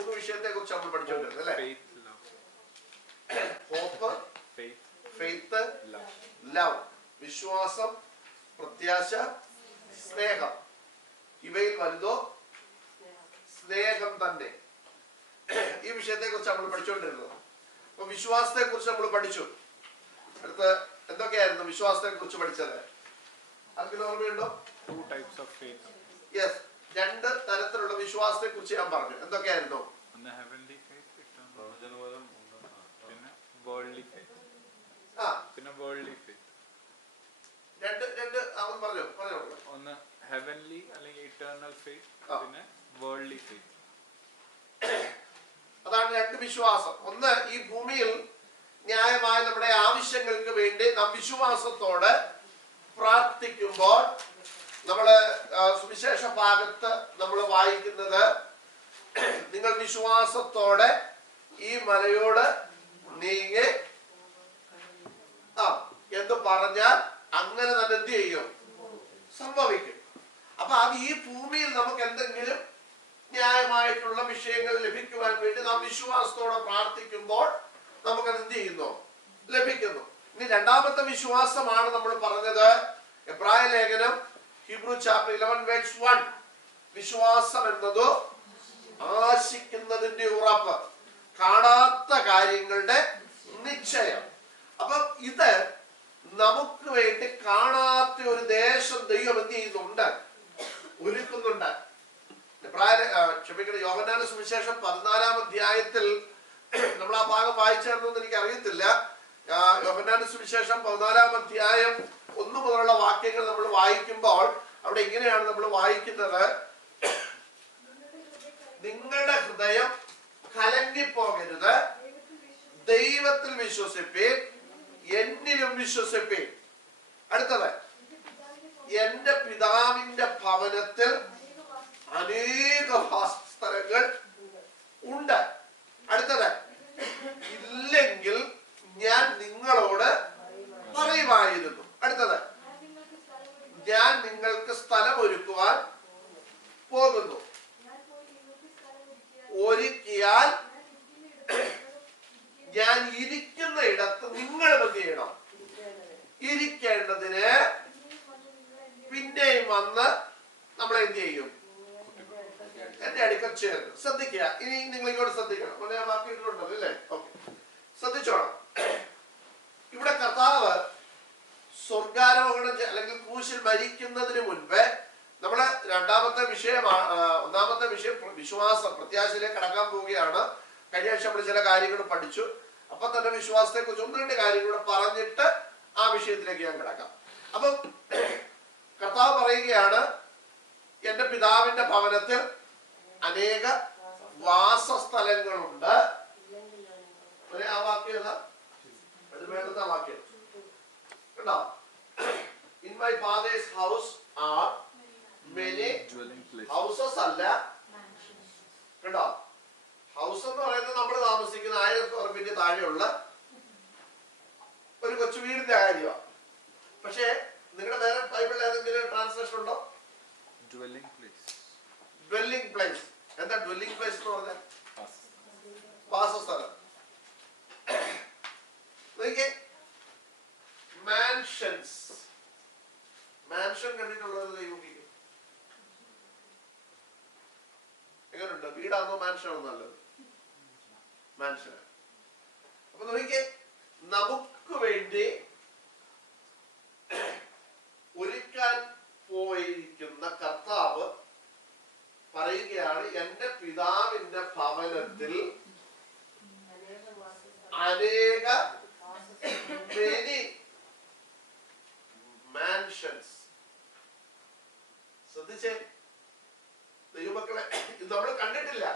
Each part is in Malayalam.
മൂന്ന് വിഷയത്തെ കുറിച്ച് നമ്മൾ പഠിച്ചുകൊണ്ടിരുന്നത് അല്ലേ? Hope, faith, love. വിശ്വാസം, പ്രത്യാശ, സ്നേഹം. ഇവയിൽ വലുതോ സ്നേഹം തന്നെ. ഈ വിഷയത്തെ കുറിച്ച് നമ്മൾ പഠിച്ചുകൊണ്ടിരുന്നത്. അപ്പൊ വിശ്വാസത്തെ കുറിച്ച് നമ്മൾ പഠിച്ചു. അടുത്ത് എന്തൊക്കെയായിരുന്നു വിശ്വാസത്തെ കുറിച്ച് പഠിച്ചത്? ആർക്കെങ്കിലും ഓർമ്മയുണ്ടോ? യെസ്, രണ്ട് തരത്തിലുള്ള വിശ്വാസത്തെ കുറിച്ച് ഞാൻ പറഞ്ഞു. എന്തൊക്കെയായിരുന്നു? ഒന്ന് ഹെവൻലി അല്ലെങ്കിൽ ഇറ്റേണൽ ഫെയ്ത്ത്, പിന്നെ വേൾഡ്ലി ഫെയ്ത്ത്. അതാണ് രണ്ട് വിശ്വാസം. ഒന്ന്, ഈ ഭൂമിയിൽ ന്യായമായ നമ്മുടെ ആവശ്യങ്ങൾക്ക് വേണ്ടി നാം വിശ്വാസത്തോടെ പ്രാർത്ഥിക്കുമ്പോൾ നമ്മള് സുവിശേഷ ഭാഗത്ത് നമ്മൾ വായിക്കുന്നത്, നിങ്ങൾ വിശ്വാസത്തോടെ ഈ മലയോട് നീങ്ങി എന്ന് പറഞ്ഞാൽ അങ്ങനെ തന്നെ എന്ത് ചെയ്യും? സംഭവിക്കും. അപ്പൊ അത് ഈ ഭൂമിയിൽ നമുക്ക് എന്തെങ്കിലും ന്യായമായിട്ടുള്ള വിഷയങ്ങൾ ലഭിക്കുവാൻ വേണ്ടി നാം വിശ്വാസത്തോടെ പ്രാർത്ഥിക്കുമ്പോൾ നമുക്കത് എന്ത് ചെയ്യുന്നു? ലഭിക്കുന്നു. ഇനി രണ്ടാമത്തെ വിശ്വാസമാണ് നമ്മൾ പറഞ്ഞത്. എബ്രായ ലേഖനം ഹീബ്രു ചാപ്റ്റർ 11:1. വിശ്വാസം എന്നത് ആശിക്കുന്നതിന്റെ ഉറപ്പ്, കാണാത്ത കാര്യങ്ങളുടെ നിശ്ചയം. അപ്പൊ ഇത് നമുക്ക് വേണ്ടി കാണാത്ത ഒരു ദേശം ദൈവം എന്ത് ചെയ്യുന്നുണ്ട്? ഒരുക്കുന്നുണ്ട്. ക്ഷമിക്കണം, യോഹന്നാന്റെ സുവിശേഷം 14-ാം അധ്യായത്തിൽ നമ്മൾ ആ ഭാഗം വായിച്ചായിരുന്നെന്ന് എനിക്ക് അറിയത്തില്ല. യോഹന്നാന്റെ സുവിശേഷം 14-ാം അധ്യായം 1 മുതലുള്ള വാക്യങ്ങൾ നമ്മൾ വായിക്കുമ്പോൾ അവിടെ ഇങ്ങനെയാണ് നമ്മൾ വായിക്കുന്നത്: നിങ്ങളുടെ ഹൃദയം കലങ്ങിപ്പോകരുത്, ദൈവത്തിൽ വിശ്വസിപ്പീൻ, എന്നിലും വിശ്വസിപ്പീൻ. അടുത്തത്, എന്റെ പിതാവിന്റെ ഭവനത്തിൽ അനേക വാസസ്ഥലങ്ങൾ ഉണ്ട്. അടുത്തത്, ഇല്ലെങ്കിൽ ഞാൻ നിങ്ങളോട് പറയുമായിരുന്നു. അടുത്തത്, ഞാൻ നിങ്ങൾക്ക് സ്ഥലം ഒരുക്കുവാൻ പോകുന്നു. ഒരുക്കിയാൽ ഞാൻ ഇരിക്കുന്ന ഇടത്ത് നിങ്ങൾ എന്ത് ചെയ്യണം? ഇരിക്കേണ്ടതിന് പിന്നെയും വന്ന് നമ്മളെ എന്ത് ചെയ്യും? എന്റെ അടുക്കൽ ചേർന്ന്. ശ്രദ്ധിക്കുക, ഇനി നിങ്ങൾ ഇങ്ങോട്ട് ശ്രദ്ധിക്കണം. ഞാൻ വാക്കിയിട്ടുണ്ടല്ലോ അല്ലേ? ഓക്കെ, ശ്രദ്ധിച്ചോണം. ഇവിടെ കർത്താവ് സ്വർഗാരോഹണം അല്ലെങ്കിൽ ക്രൂശിൽ മരിക്കുന്നതിന് മുൻപ് നമ്മള് രണ്ടാമത്തെ വിഷയമാണ്. ഒന്നാമത്തെ വിഷയം വിശ്വാസം, പ്രത്യാശയിലേക്ക് കടക്കാൻ പോവുകയാണ്. കഴിഞ്ഞ ആഴ്ച നമ്മൾ ചില കാര്യങ്ങൾ പഠിച്ചു. അപ്പൊ തന്നെ വിശ്വാസത്തെ കുറിച്ച് 1-2 കാര്യങ്ങൾ പറഞ്ഞിട്ട് ആ വിഷയത്തിലേക്ക് ഞാൻ കിടക്കാം. അപ്പം കർത്താവ് പറയുകയാണ്, എന്റെ പിതാവിന്റെ ഭവനത്തിൽ അനേക വാസസ്ഥലങ്ങളുണ്ട്. ആ വാക്യം ഏതാ? അത് വേണ്ടത്തെ വാക്യം കണ്ടോ? In my fathers house are many houses അല്ല. കണ്ടോ? ഹൗസ് എന്ന് പറയുന്നത് നമ്മൾ താമസിക്കുന്ന 1000 സ്ക്വയർ ഫീറ്റ് താഴെയുള്ള ഒരു കൊച്ചു വീടിന്റെ കാര്യമാണ്. പക്ഷേ നിങ്ങളുടെ വേറെ ബൈബിളിൽ ഏതെങ്കിലും ട്രാൻസ്ലേഷൻ ഉണ്ടോ? Dwelling place. എന്താ ഡ്വെല്ലിംഗ് പ്ലേസ് എന്ന് പറഞ്ഞാൽ? വാസസ്ഥലം. മാൻഷൻസ്. മാൻഷൻ കണ്ടിട്ടുള്ളത് യോഗിക്കും. എങ്ങനെയുണ്ട്? വീടാണോ മാൻഷനാണോ നല്ലത്? മാൻഷൻ. അപ്പൊ നോക്കിക്കേ, നമുക്ക് വേണ്ടി ഒരുക്കാൻ പോയിരിക്കുന്ന കർത്താവ് പറയുകയാണ്, എന്റെ പിതാവിന്റെ ഭവനത്തിൽ അനേക many mansions. ശ്രദ്ധിച്ചേ ദൈവമക്കളെ, ഇത് നമ്മൾ കണ്ടിട്ടില്ല.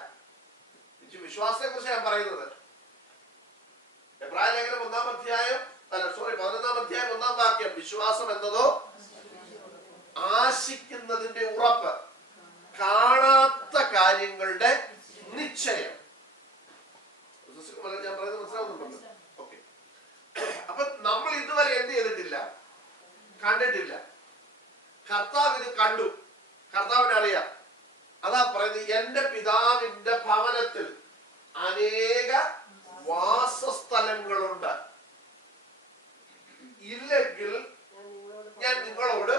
വിശ്വാസത്തെ കുറിച്ച് ഞാൻ പറയുന്നത്. എബ്രായ ലേഖനം 11-ാം അധ്യായം 1-ാം വാക്യം, വിശ്വാസം എന്നതോ ആശിക്കുന്നതിന്റെ ഉറപ്പ്, കാണാത്ത കാര്യങ്ങളുടെ നിശ്ചയം. ഞാൻ പറയുന്നത് മനസ്സിലാവുന്നുണ്ടല്ലോ? ഓക്കെ. അപ്പൊ നമ്മൾ ഇതുവരെ എന്ത് ചെയ്തിട്ടില്ല? കണ്ടിട്ടില്ല. കർത്താവ് ഇത് കണ്ടു. കർത്താവിന് അറിയാം. അതാ പറയുന്നത്, എന്റെ പിതാവിന്റെ ഭവനത്തിൽ അനേക വാസസ്ഥലങ്ങളുണ്ട്. ഇല്ലെങ്കിൽ ഞാൻ നിങ്ങളോട്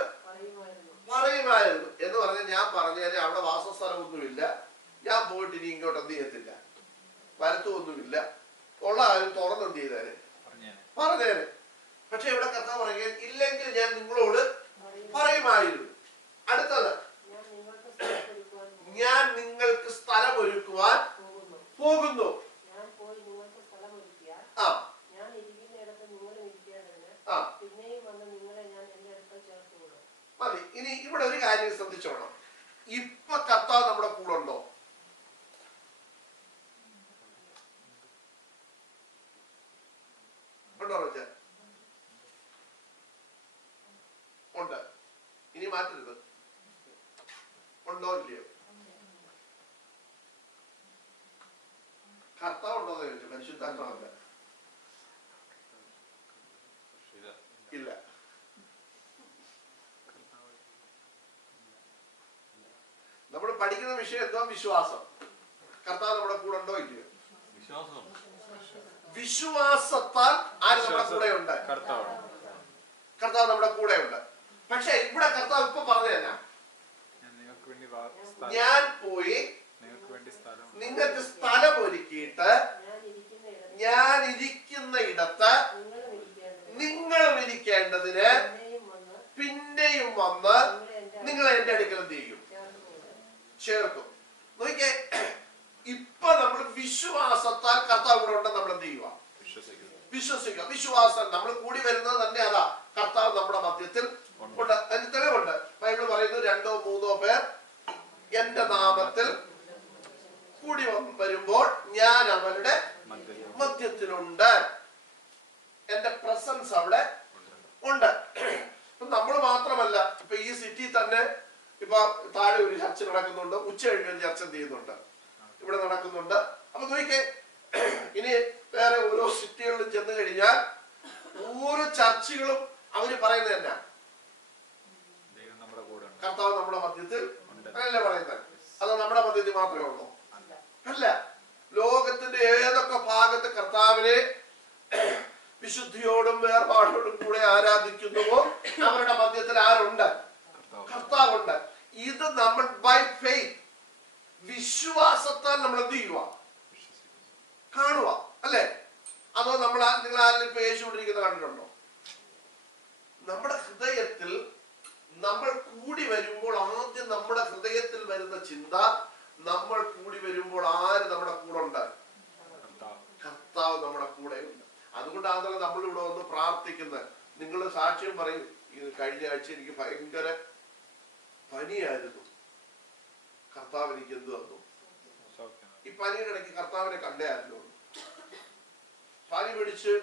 പറയുമായിരുന്നു എന്ന് പറഞ്ഞാൽ ഞാൻ പറഞ്ഞേനെ അവിടെ വാസസ്ഥലമൊന്നുമില്ല, ഞാൻ പോയിട്ട് ഇനി ഇങ്ങോട്ട് എന്ത് ചെയ്യത്തില്ല, വരത്തുമൊന്നുമില്ല, ഉള്ള കാര്യം തുറന്ന് എന്ത് ചെയ്തേനെ പറഞ്ഞേനെ. പക്ഷെ ഇവിടെ കഥ പറയുക ഇല്ലെങ്കിൽ ഞാൻ നിങ്ങളോട് പറയുമായിരുന്നു. അടുത്തത്, ഞാൻ നിങ്ങൾക്ക് സ്ഥലം ഒരുക്കുവാൻ പോകുന്നു. ആ മതി. ഇനി ഇവിടെ ഒരു കാര്യം ശ്രദ്ധിച്ചോണം. ഇപ്പൊ കർത്താവ് നമ്മുടെ കൂടെ ഉണ്ടോ? ഉണ്ടോ റോജ? ഉണ്ട്. ഇനി മാറ്റരുത്. ഉണ്ടോ ഇല്ലയോ? കർത്താവ് ഉണ്ടോ എന്ന് ചോദിച്ചു. പരിശുദ്ധാത്മാവല്ല. ഇല്ല. നമ്മൾ പഠിക്കുന്ന വിഷയം എന്തോ? വിശ്വാസം. കർത്താവ് നമ്മുടെ കൂടെ ഉണ്ടോ ഇല്ലയോ? വിശ്വാസത്താൽ ആര് നമ്മുടെ കൂടെ ഉണ്ട്? കർത്താവ് നമ്മുടെ കൂടെ ഉണ്ട്. പക്ഷെ ഇവിടെ കർത്താവ് ഇപ്പൊ പറഞ്ഞു തന്നെ, ഞാൻ പോയി നിങ്ങൾക്ക് സ്ഥലം ഒരുക്കിയിട്ട് ഞാൻ ഇരിക്കുന്ന ഇടത്ത് നിങ്ങളും ഇരിക്കേണ്ടതിന് പിന്നെയും വന്ന് നിങ്ങൾ എന്റെ അടുക്കൽ എന്ത് ചെയ്യും? ചേർക്കും. നോക്കിക്കേ, ഇപ്പൊ നമ്മൾ വിശ്വാസത്താൽ കർത്താവ് കൂടെ ഉണ്ടെന്ന് നമ്മൾ എന്ത് ചെയ്യുക? വിശ്വസിക്കുക. വിശ്വാസം നമ്മൾ കൂടി വരുന്നത് തന്നെ അതാ, കർത്താവ് നമ്മുടെ മധ്യത്തിൽ ഉണ്ട്. അതിന് തെളിവുണ്ട്. ബൈബിൾ പറയുന്നു, 2 or 3 പേർ എന്റെ നാമത്തിൽ കൂടി വരുമ്പോൾ ഞാൻ അവരുടെ മധ്യത്തിലുണ്ട്. എന്റെ പ്രസൻസ് അവിടെ ഉണ്ട്. ഇപ്പൊ നമ്മൾ മാത്രമല്ല, ഇപ്പൊ ഈ സിറ്റി തന്നെ ഇപ്പൊ താഴെ ഒരു ചർച്ച നടക്കുന്നുണ്ട്, ഉച്ച കഴിഞ്ഞ ഒരു ചർച്ച എന്ത് ചെയ്യുന്നുണ്ട്, ഇവിടെ നടക്കുന്നുണ്ട്. അപ്പൊ നോക്കിക്കേ, ഇനി വേറെ ഓരോ സിറ്റികളിലും ചെന്ന് കഴിഞ്ഞാൽ ഓരോ ചർച്ചകളും അവര് പറയുന്നത് എന്നാ? കർത്താവ് നമ്മുടെ മധ്യത്തിൽ അങ്ങനല്ലേ പറയുന്നത്? അത് നമ്മുടെ മധ്യത്തിൽ മാത്രമേ ഉള്ളൂ? അല്ല. ലോകത്തിന്റെ ഏതൊക്കെ ഭാഗത്ത് കർത്താവിനെ വിശുദ്ധിയോടും വേർപാടോടും കൂടെ ആരാധിക്കുന്നുവോ അവരുടെ മധ്യത്തിൽ ആരുണ്ട്? കർത്താവുണ്ട്. ഇത് നമ്മൾ ബൈ ഫെയ്ത്ത്, വിശ്വാസത്താൽ നമ്മൾ എന്ത് ചെയ്യുക? കാണുക. അല്ലേ? അതോ നിങ്ങൾ ആരെങ്കിലും ഇപ്പൊ യേശുകൊണ്ടിരിക്കുന്ന കണ്ടിട്ടുണ്ടോ? നമ്മുടെ ഹൃദയത്തിൽ നമ്മൾ കൂടി വരുമ്പോൾ ആദ്യം നമ്മുടെ ഹൃദയത്തിൽ വരുന്ന ചിന്ത, നമ്മൾ കൂടി വരുമ്പോൾ ആര് നമ്മുടെ കൂടെ ഉണ്ട്? കർത്താവ് നമ്മുടെ കൂടെ ഉണ്ട്. അതുകൊണ്ടാണല്ലോ നമ്മൾ ഇവിടെ വന്ന് പ്രാർത്ഥിക്കുന്നത്. നിങ്ങൾ സാക്ഷ്യം പറയും, കഴിഞ്ഞ ആഴ്ച എനിക്ക് ഭയങ്കര പനിയായിരുന്നു, കർത്താവ് എനിക്ക് എന്ത് തന്നു? ഈ പനിയുടെ ഇടയ്ക്ക് കർത്താവിനെ കണ്ടേ ആയിരുന്നു. പനി പിടിച്ച്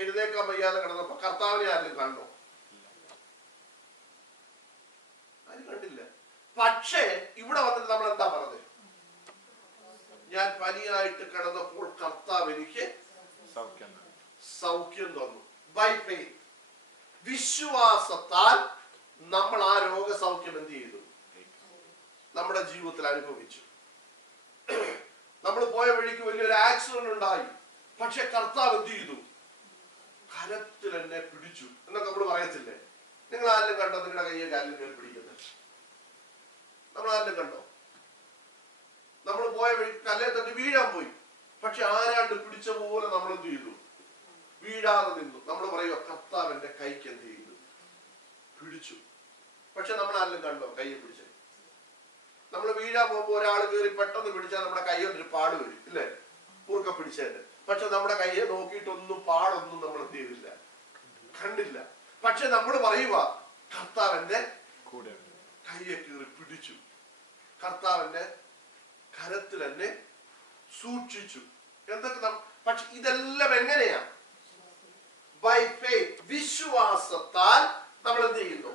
എഴുന്നേക്കാൻ വയ്യാതെ കിടന്നപ്പോ കർത്താവിനെ ആരും കണ്ടോ? ആരും കണ്ടില്ല. പക്ഷേ ഇവിടെ വന്നിട്ട് നമ്മൾ എന്താ പറഞ്ഞത്? ഞാൻ പനിയായിട്ട് കിടന്നപ്പോൾ കർത്താവ് എനിക്ക് സൗഖ്യം തന്നു. ബൈ ഫെയ്ത്ത്, വിശ്വാസത്താൽ നമ്മൾ ആ രോഗസൗഖ്യം എന്ത് ചെയ്തു? നമ്മുടെ ജീവിതത്തിൽ അനുഭവിച്ചു. നമ്മൾ പോയ വഴിക്ക് വലിയൊരു ആക്സിഡന്റ് ഉണ്ടായി, പക്ഷെ കർത്താവ് എന്ത് ചെയ്തു? കരത്തിൽ എന്നെ പിടിച്ചു എന്നൊക്കെ നമ്മൾ പറയത്തില്ലേ? നിങ്ങൾ ആരെങ്കിലും കണ്ടോ നിങ്ങളുടെ കയ്യെ കാലിൽ കയറി പിടിക്കുന്നത്? നമ്മൾ ആരെങ്കിലും കണ്ടോ? നമ്മൾ പോയ വഴി കല്ലേ തട്ടി വീഴാൻ പോയി, പക്ഷെ ആരാണ്ട് പിടിച്ച പോലെ നമ്മൾ എന്ത് ചെയ്തു? വീഴാതെ നിന്നു. നമ്മൾ പറയുക കർത്താവ് എന്റെ കൈക്ക് എന്ത് ചെയ്തു? പിടിച്ചു. പക്ഷെ നമ്മൾ ആരെങ്കിലും കണ്ടോ കയ്യെ പിടിച്ചത്? നമ്മൾ വീഴാൻ പോകുമ്പോ ഒരാൾ കയറി പെട്ടെന്ന് പിടിച്ചാൽ നമ്മുടെ കയ്യൊരു പാട് വരും, ഇല്ലേ? കൂർക്ക പിടിച്ചതിന്റെ. പക്ഷെ നമ്മുടെ കയ്യെ നോക്കിയിട്ടൊന്നും പാടൊന്നും നമ്മൾ എന്ത് ചെയ്തില്ല, കണ്ടില്ല. പക്ഷെ നമ്മൾ പറയുക കർത്താവിന്റെ കയ്യെ കയറി പിടിച്ചു, കർത്താവിന്റെ കരത്തിൽ എന്നെ സൂക്ഷിച്ചു എന്തൊക്കെ. പക്ഷെ ഇതെല്ലാം എങ്ങനെയാ? ബൈ ഫെയ്ത്ത്, വിശ്വാസത്താൽ നമ്മൾ എന്ത് ചെയ്യുന്നു?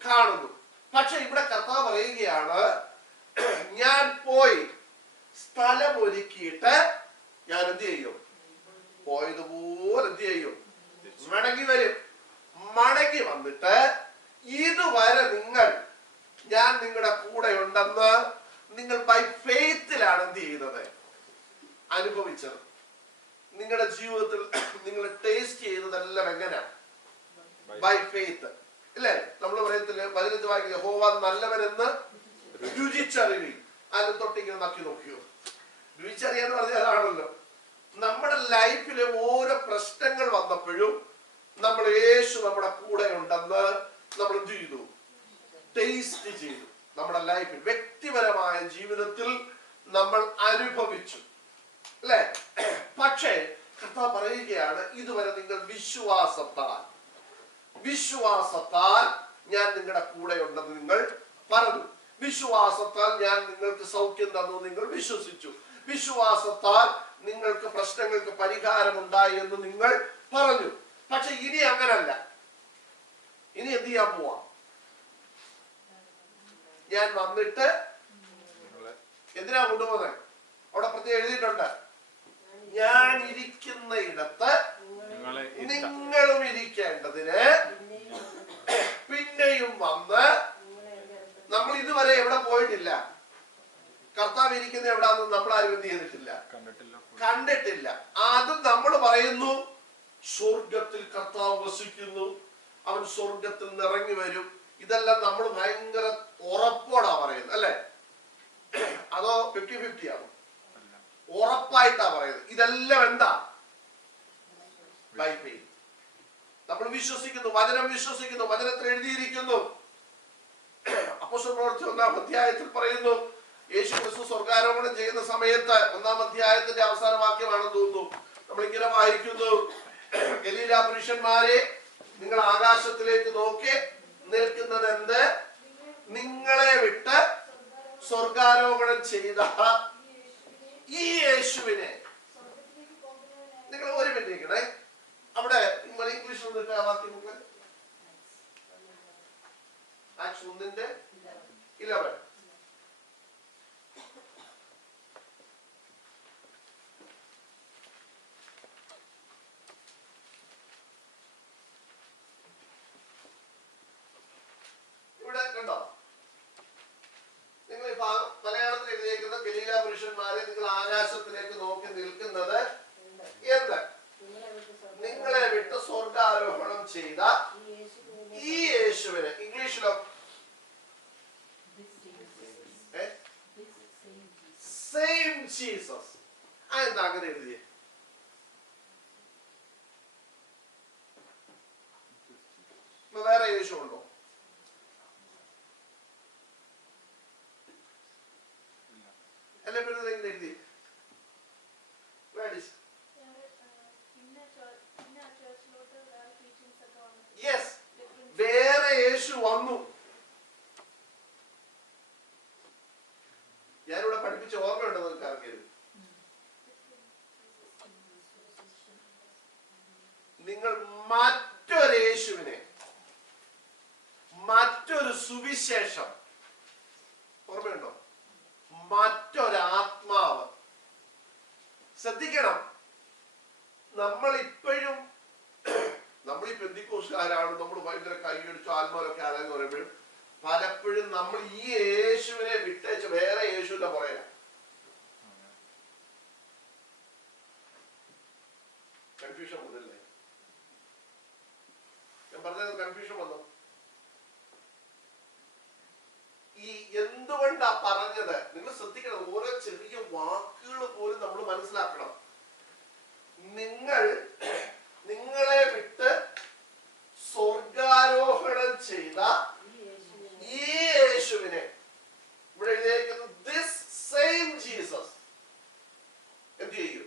കാണുന്നു. പക്ഷെ ഇവിടെ കർത്താവ് പറയുകയാണ്, ഞാൻ പോയി സ്ഥലം ഒരുക്കിയിട്ട് ഞാൻ എന്ത് ചെയ്യും? പോയതുപോലെ എന്ത് ചെയ്യും? മടങ്ങി വരും. മടങ്ങി വന്നിട്ട് ഇതുവരെ ഞാൻ നിങ്ങളുടെ കൂടെ ഉണ്ടെന്ന് നിങ്ങൾ ബൈ ഫെയ്ത്തിലാണ് എന്ത് ചെയ്യുന്നത്? അനുഭവിച്ചത്, നിങ്ങളുടെ ജീവിതത്തിൽ നിങ്ങൾ ടേസ്റ്റ് ചെയ്തതെല്ലാം എങ്ങനെയാ? By faith. ഇല്ലേ? നമ്മൾ പറയത്തില്ല, വചനത്തിൽ വായിക്കുക, യഹോവ നല്ലവനെന്ന് രുചിച്ചറിവി. അതിന് തൊട്ടിങ്ങനെ നക്കി നോക്കിയോ? രുചിച്ചറിയാന്ന് പറഞ്ഞാൽ അതാണല്ലോ. നമ്മുടെ ലൈഫിലെ ഓരോ പ്രശ്നങ്ങൾ വന്നപ്പോഴും നമ്മൾ യേശു നമ്മുടെ കൂടെ ഉണ്ടെന്ന് നമ്മൾ എന്ത് ചെയ്തു? ടേസ്റ്റ് ചെയ്തു. നമ്മുടെ ലൈഫിൽ വ്യക്തിപരമായ ജീവിതത്തിൽ നമ്മൾ അനുഭവിച്ചു, അല്ലേ? പക്ഷേ കർത്താവ് പറയുകയാണ്, ഇതുവരെ നിങ്ങൾ വിശ്വാസത്താൽ ഞാൻ നിങ്ങളുടെ കൂടെ ഉണ്ടെന്ന് നിങ്ങൾ പറഞ്ഞു. വിശ്വാസത്താൽ ഞാൻ നിങ്ങൾക്ക് സൗഖ്യം തന്നു നിങ്ങൾ വിശ്വസിച്ചു. വിശ്വാസത്താൽ നിങ്ങൾക്ക് പ്രശ്നങ്ങൾക്ക് പരിഹാരം ഉണ്ടായി എന്ന് നിങ്ങൾ പറഞ്ഞു. പക്ഷെ ഇനി അങ്ങനല്ല. ഇനി എന്ത് ചെയ്യാൻ പോവാ? ഞാൻ വന്നിട്ട് എന്തിനാ കൊണ്ടുപോകുന്നത്? അവിടെ പ്രത്യേകം എഴുതിയിട്ടുണ്ട്, ഞാൻ ഇരിക്കുന്ന ഇടത്ത് നിങ്ങളും ഇരിക്കേണ്ടതിന് പിന്നെയും വന്ന്. നമ്മൾ ഇതുവരെ എവിടെ പോയിട്ടില്ല. കർത്താവ് ഇരിക്കുന്ന എവിടാന്ന് നമ്മൾ ആരും എന്ത് ചെയ്തിട്ടില്ല, കണ്ടിട്ടില്ല. അത് നമ്മൾ പറയുന്നു, സ്വർഗത്തിൽ കർത്താവ് വസിക്കുന്നു, അവൻ സ്വർഗത്തിൽ നിറങ്ങി വരും. ഇതെല്ലാം നമ്മൾ ഭയങ്കര ഉറപ്പോടാ പറയുന്നത്, അല്ലെ? അതോ 50-50 ആണോ? ഉറപ്പായിട്ടാ പറയുന്നത്. ഇതെല്ലാം എന്താ? By faith. നമ്മൾ വിശ്വസിക്കുന്നു, വചനം വിശ്വസിക്കുന്നു, വചനത്തിൽ എഴുതിയിരിക്കുന്നു. അപ്പോസ്തല പ്രവൃത്തി 1-ാം അധ്യായത്തിൽ പറയുന്നു, യേശു ക്രിസ്തു സ്വർഗ്ഗാരോഹണം ചെയ്യുന്ന സമയത്ത് 1-ാം അധ്യായത്തിന്റെ അവസാന വാക്യമാണെന്ന് തോന്നുന്നു, നമ്മളിങ്ങനെ വായിക്കുന്നു, ഗലീല പുരുഷന്മാരെ, നിങ്ങൾ ആകാശത്തിലേക്ക് നോക്കി നിൽക്കുന്നത് എന്ത്? നിങ്ങളെ വിട്ട് സ്വർഗ്ഗാരോഹണം ചെയ്ത ഈ യേശുവിനെ. നിങ്ങൾ ഒരു മിനിറ്റ് ഇരിക്കണേ. അവിടെ ഇംഗ്ലീഷ് വന്നിട്ട് ആ വാക്യം നോക്ക്. ആക്ട്സ് 1:11. ഇവിടെ കണ്ടോ? നിങ്ങൾ മലയാളത്തിൽ എഴുതിയിരിക്കുന്ന ഗലീല പുരുഷന്മാരെ, നിങ്ങൾ ആകാശത്തിലേക്ക് നോക്കി നിൽക്കുന്നത് എന്ത്? നിങ്ങളെ വിട്ട് സ്വർഗ്ഗാരോഹണം ചെയ്ത ഈ യേശുവിനെ. ഇംഗ്ലീഷിലോ സെയിം ജീസസ്. അതെന്താ അങ്ങനെ എഴുതിയേ? വേറെ യേശു ഉണ്ടോ? അല്ലെ പിന്നെ എഴുതി? യെസ്, വേറെ യേശു വന്നു. ഞാനിവിടെ പഠിപ്പിച്ച ഓർമ്മയുണ്ടോ നിങ്ങൾക്ക് ആർക്കെങ്കിലും? നിങ്ങൾ മറ്റൊരു യേശുവിനെ, മറ്റൊരു സുവിശേഷം, ഓർമ്മയുണ്ടോ? മറ്റൊരാത്മാവ്. ശ്രദ്ധിക്കണം, നമ്മളിപ്പോഴും നമ്മൾ ഈ പെന്തിക്കോസ്തുകാരാണ്, നമ്മൾ ഭയങ്കര കൈയടിച്ചു ആത്മാവൊക്കെ ആരാന്ന് പറയുമ്പോഴും പലപ്പോഴും നമ്മൾ ഈ യേശുവിനെ വിട്ടേച്ച് വേറെ യേശുവിന്റെ പുറകെ. കൺഫ്യൂഷൻ വന്നില്ലേ? ഞാൻ പറഞ്ഞത് കൺഫ്യൂഷൻ വന്നു. ഈ എന്തുകൊണ്ടാ പറഞ്ഞത് നിങ്ങൾ ശ്രദ്ധിക്കണം. ഓരോ ചെറിയ വാക്കുകൾ പോലും നമ്മൾ മനസ്സിലാക്കണം. നിങ്ങളെ വിട്ട് സ്വർഗാരോഹണം ചെയ്ത ഈ യേശുവിനെ, ഇവിടെ എഴുതിയിരിക്കുന്നത് ദിസ് സെയിം ജീസസ് എന്ത് ചെയ്യും?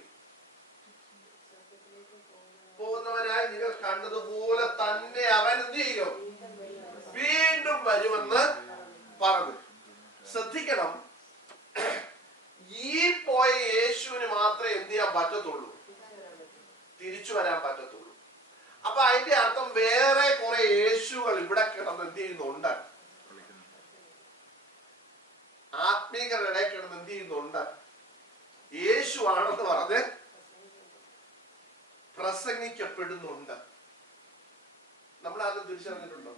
പോകുന്നവനായി നിങ്ങൾ കണ്ടതുപോലെ തന്നെ അവൻ എന്ത് ചെയ്യും? വീണ്ടും വരുമെന്ന് പറഞ്ഞു. ശ്രദ്ധിക്കണം, ഈ പോയ യേശുവിന് മാത്രമേ എന്ത് ചെയ്യാൻ പറ്റത്തുള്ളൂ? തിരിച്ചു വരാൻ പറ്റത്തുള്ളൂ. അപ്പൊ അതിന്റെ അർത്ഥം വേറെ കുറെ യേശുകൾ ഇവിടെ കിടന്ന് എന്ത് ചെയ്യുന്നുണ്ട്? ആത്മീകരുടെ ഇടയിൽ കിടന്ന് എന്ത് ചെയ്യുന്നുണ്ട്? യേശു ആണെന്ന് പറഞ്ഞ് പ്രസംഗിക്കപ്പെടുന്നുണ്ട്. നമ്മളാരും തിരിച്ചറിഞ്ഞിട്ടുണ്ടോ?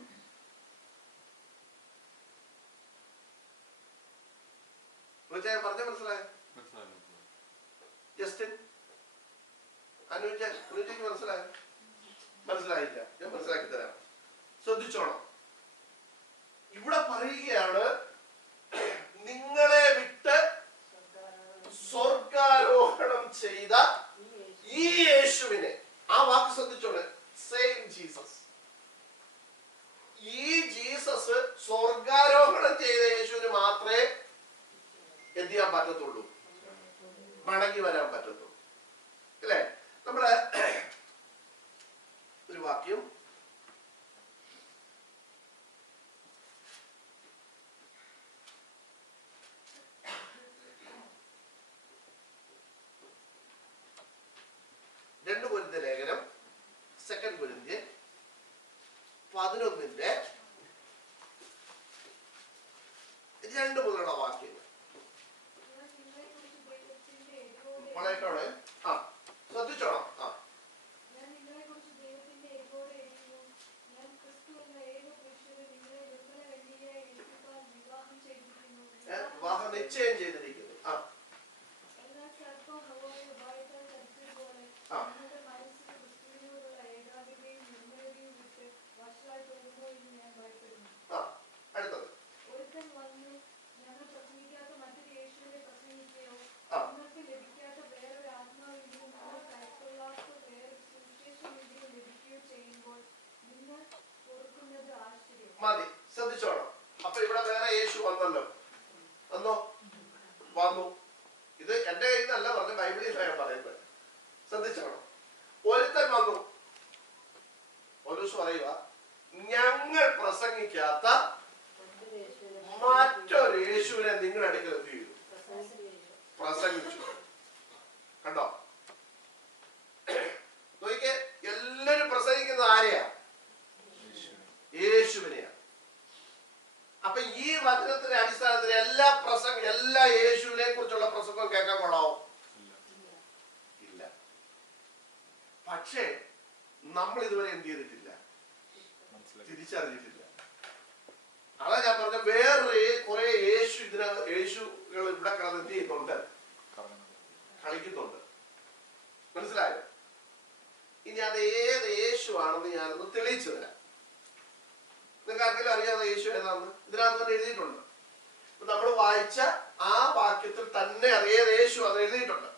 പറഞ്ഞ മനസ്സിലായോ? ജസ്റ്റിൻ അനുജയ്ക്ക് മനസ്സിലായോ? മനസ്സിലായില്ല, ഞാൻ മനസ്സിലാക്കി തരാം. ശ്രദ്ധിച്ചോണം. ഇവിടെ പറയുകയാണ്, നിങ്ങളെ വിട്ട് സ്വർഗാരോഹണം ചെയ്ത ഈ യേശുവിനെ. ആ വാക്ക് ശ്രദ്ധിച്ചോളെ, സെയിം ജീസസ്. ഈ ജീസസ് സ്വർഗാരോഹണം ചെയ്ത യേശുവിന് മാത്രമേ എന്ത് ചെയ്യാൻ പറ്റത്തുള്ളൂ, മടങ്ങി വരാൻ പറ്റത്തുള്ളൂ. അല്ലേ? നമ്മള് ഒരു വാക്യം രണ്ട് കൊരിന്ത്യർ ലേഖനം 2 കൊരിന്ത്യർ 11:2 മുതലുള്ള വാക്യങ്ങൾ വളയട്ടോടെ. ആ ശ്രദ്ധിച്ചോണം. ആ വിവാഹം നിശ്ചയം ചെയ്തിരിക്കുന്നു. ആ അടുത്തത് മതി. ശ്രദ്ധിച്ചോണം. അപ്പൊ ഇവിടെ വേറെ യേശു വന്നല്ലോ. വന്നു. ഇത് എന്റെ കയ്യിൽ നിന്നല്ല പറഞ്ഞ, ബൈബിളിലാണ് ഞാൻ പറയുന്നത്. ശ്രദ്ധിച്ചോണം. ഒരുത്തൻ വന്നു. പൗലോസ് പറയുക, ഞങ്ങൾ പ്രസംഗിക്കാത്ത മറ്റൊരു യേശുവിനെ നിങ്ങളുടെ അടുക്കൽ എന്ത് ചെയ്തു? പ്രസംഗിച്ചു. കണ്ടോ? നോക്കിക്കേ, എല്ലാരും പ്രസംഗിക്കുന്നത് ആരെയാ? യേശുവിനെയാ. അപ്പൊ ഈ വചനത്തിന്റെ അടിസ്ഥാനത്തിൽ എല്ലാ യേശുവിനെ കുറിച്ചുള്ള പ്രസംഗം കേൾക്കാൻ കൊള്ളാവോ? ഇല്ല. പക്ഷേ നമ്മൾ ഇതുവരെ എന്ത് ചെയ്തിട്ടില്ല? തിരിച്ചറിഞ്ഞിട്ടില്ല. അതാ ഞാൻ പറഞ്ഞ, വേറെ കുറെ യേശുകൾ ഇവിടെ കിടന്ന് എന്ത് ചെയ്യുന്നുണ്ട്? കളിക്കുന്നുണ്ട്. മനസ്സിലായോ? ഇനി അത് ഏത് യേശു ആണെന്ന് ഞാനൊന്ന് തെളിയിച്ചു തരാം. നിങ്ങൾക്ക് ആർക്കെങ്കിലും അറിയാവുന്ന യേശു ഏതാണെന്ന് ഇതിനകത്ത് തന്നെ എഴുതിയിട്ടുണ്ട്. നമ്മൾ വായിച്ച ആ വാക്യത്തിൽ തന്നെ അതേത് യേശു അത് എഴുതിയിട്ടുണ്ട്.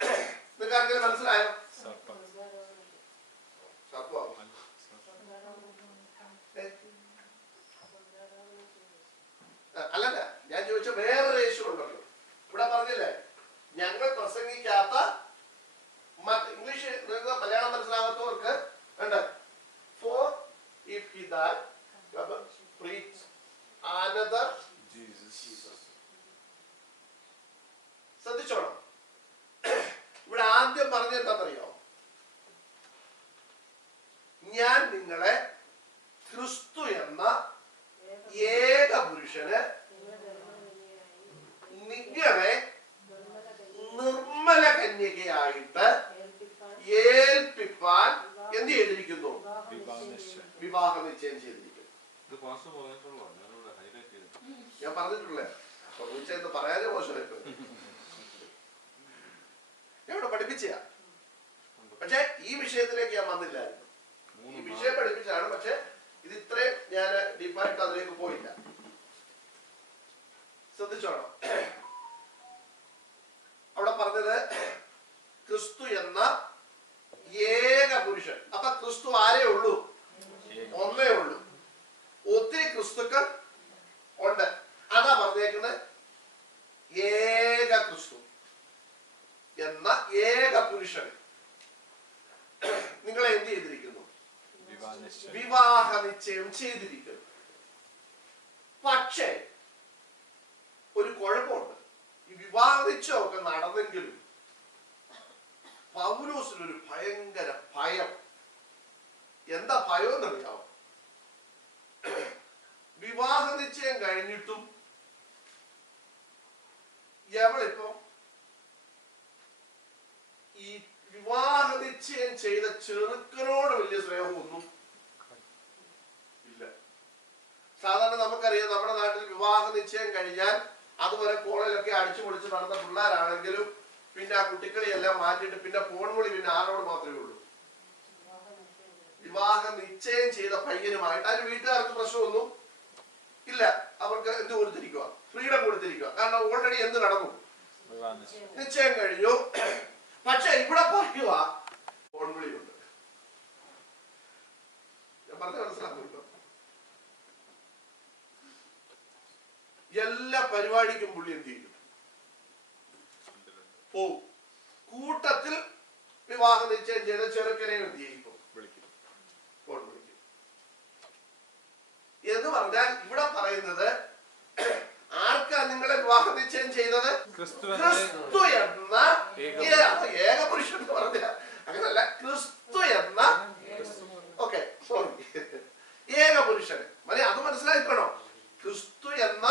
നിങ്ങൾക്ക് ആർക്കെങ്കിലും മനസ്സിലായോ? അല്ലല്ല, ഞാൻ ചോദിച്ച വേറൊരു യേശു ഉണ്ടല്ലോ. ഇവിടെ പറഞ്ഞില്ലേ, ഞങ്ങൾ പ്രസംഗിക്കാത്ത ഇംഗ്ലീഷ് നിങ്ങൾക്ക് മലയാളം മനസ്സിലാകാത്തവർക്ക് ഉണ്ട്. For if he died, preach another Jesus. ശ്രദ്ധിച്ചോണം. ഇവിടെ ആദ്യം പറഞ്ഞ എന്താണെന്നറിയോ? ഞാൻ നിങ്ങളെ ക്രിസ്തു എന്ന ഏക പുരുഷന് നിങ്ങളെ നിർമ്മല കന്യകയായിട്ട് ഏൽപ്പിപ്പാൻ എന്ത് ചെയ്തിരിക്കുന്നു? വിവാഹ നിശ്ചയം ചെയ്തിരിക്കുന്നു. ഞാൻ പറഞ്ഞിട്ടുള്ളേ, എന്ന് പറയാനേ മോശമായിട്ട് ഞാൻ ഇവിടെ പഠിപ്പിച്ച. പക്ഷെ ഈ വിഷയത്തിലേക്ക് ഞാൻ വന്നില്ലായിരുന്നു. ഈ വിഷയം പഠിപ്പിച്ചാണ്, പക്ഷെ ഇത് ഇത്രയും ഞാൻ ഡീപ്പായിട്ട് അതിലേക്ക് പോയില്ല. ശ്രദ്ധിച്ചോണം. അവിടെ പറഞ്ഞത് ക്രിസ്തു എന്ന ഏക പുരുഷൻ. അപ്പൊ ക്രിസ്തു ആരേ ഉള്ളൂ? ഒന്നേ ഉള്ളൂ. ഒത്തിരി ക്രിസ്തുക്കൾ ഉണ്ട്. അതാ പറഞ്ഞേക്കുന്നത് ഏക ക്രിസ്തു എന്ന ഏക പുരുഷൻ നിങ്ങളെ എന്ത് ചെയ്തിരിക്കുന്നു? വിവാഹ നിശ്ചയം ചെയ്തിരിക്കുന്നു. പക്ഷേ ഒരു കുഴപ്പമുണ്ട്. ഈ വിവാഹ നിശ്ചയമൊക്കെ നടന്നെങ്കിലും പൗലോസിനൊരു ഭയങ്കര ഭയം. എന്താ ഭയം എന്നറിയാമോ? വിവാഹ നിശ്ചയം കഴിഞ്ഞിട്ടും എവളിപ്പം ഈ വിവാഹ നിശ്ചയം ചെയ്ത ചെറുക്കനോട് വലിയ സ്നേഹമൊന്നും ഇല്ല. സാധാരണ നമുക്കറിയാം, നമ്മുടെ നാട്ടിൽ വിവാഹ നിശ്ചയം കഴിഞ്ഞാൽ അതുവരെ കോളേജിലൊക്കെ അടിച്ചു പൊളിച്ച് നടന്ന പിള്ളേരാണെങ്കിലും പിന്നെ ആ കുട്ടിക്കളിയെല്ലാം മാറ്റിയിട്ട് പിന്നെ ഫോൺ വിളി പിന്നെ ആരോട് മാത്രമേ ഉള്ളൂ? വിവാഹം നിശ്ചയം ചെയ്ത പയ്യനുമായിട്ട്. അതിന് വീട്ടുകാർക്ക് പ്രശ്നമൊന്നും ഇല്ല. അവർക്ക് എന്ത് കൊടുത്തിരിക്കുക? ഫ്രീഡം കൊടുത്തിരിക്കുക. കാരണം ഓൾറെഡി എന്ത് നടന്നു? നിശ്ചയം കഴിഞ്ഞു. പക്ഷെ ഇവിടെ പറയുക ഫോൺ വിളിയുണ്ട്. ഞാൻ പറഞ്ഞ മനസ്സിലാക്കുന്നുണ്ടോ? എല്ലാ പരിപാടിക്കും പുള്ളി എന്ത് ചെയ്യും? പോവും. കൂട്ടത്തിൽ വിവാഹ നിശ്ചയം ചെയ്ത ചെറുക്കനെ എന്ത് ചെയ്യും? ഫോൺ വിളിക്കും. എന്ന് പറഞ്ഞാൽ ഇവിടെ പറയുന്നത് ആർക്കാ നിങ്ങളെ വിവാഹ നിശ്ചയം ചെയ്തത്? ക്രിസ്തു എന്ന ഏകപുരുഷൻ എന്ന് പറഞ്ഞ അങ്ങനല്ല, ക്രിസ്തു എന്ന ഏകപുരുഷൻ. അത് മനസ്സിലാക്കണോ? ക്രിസ്തു എന്ന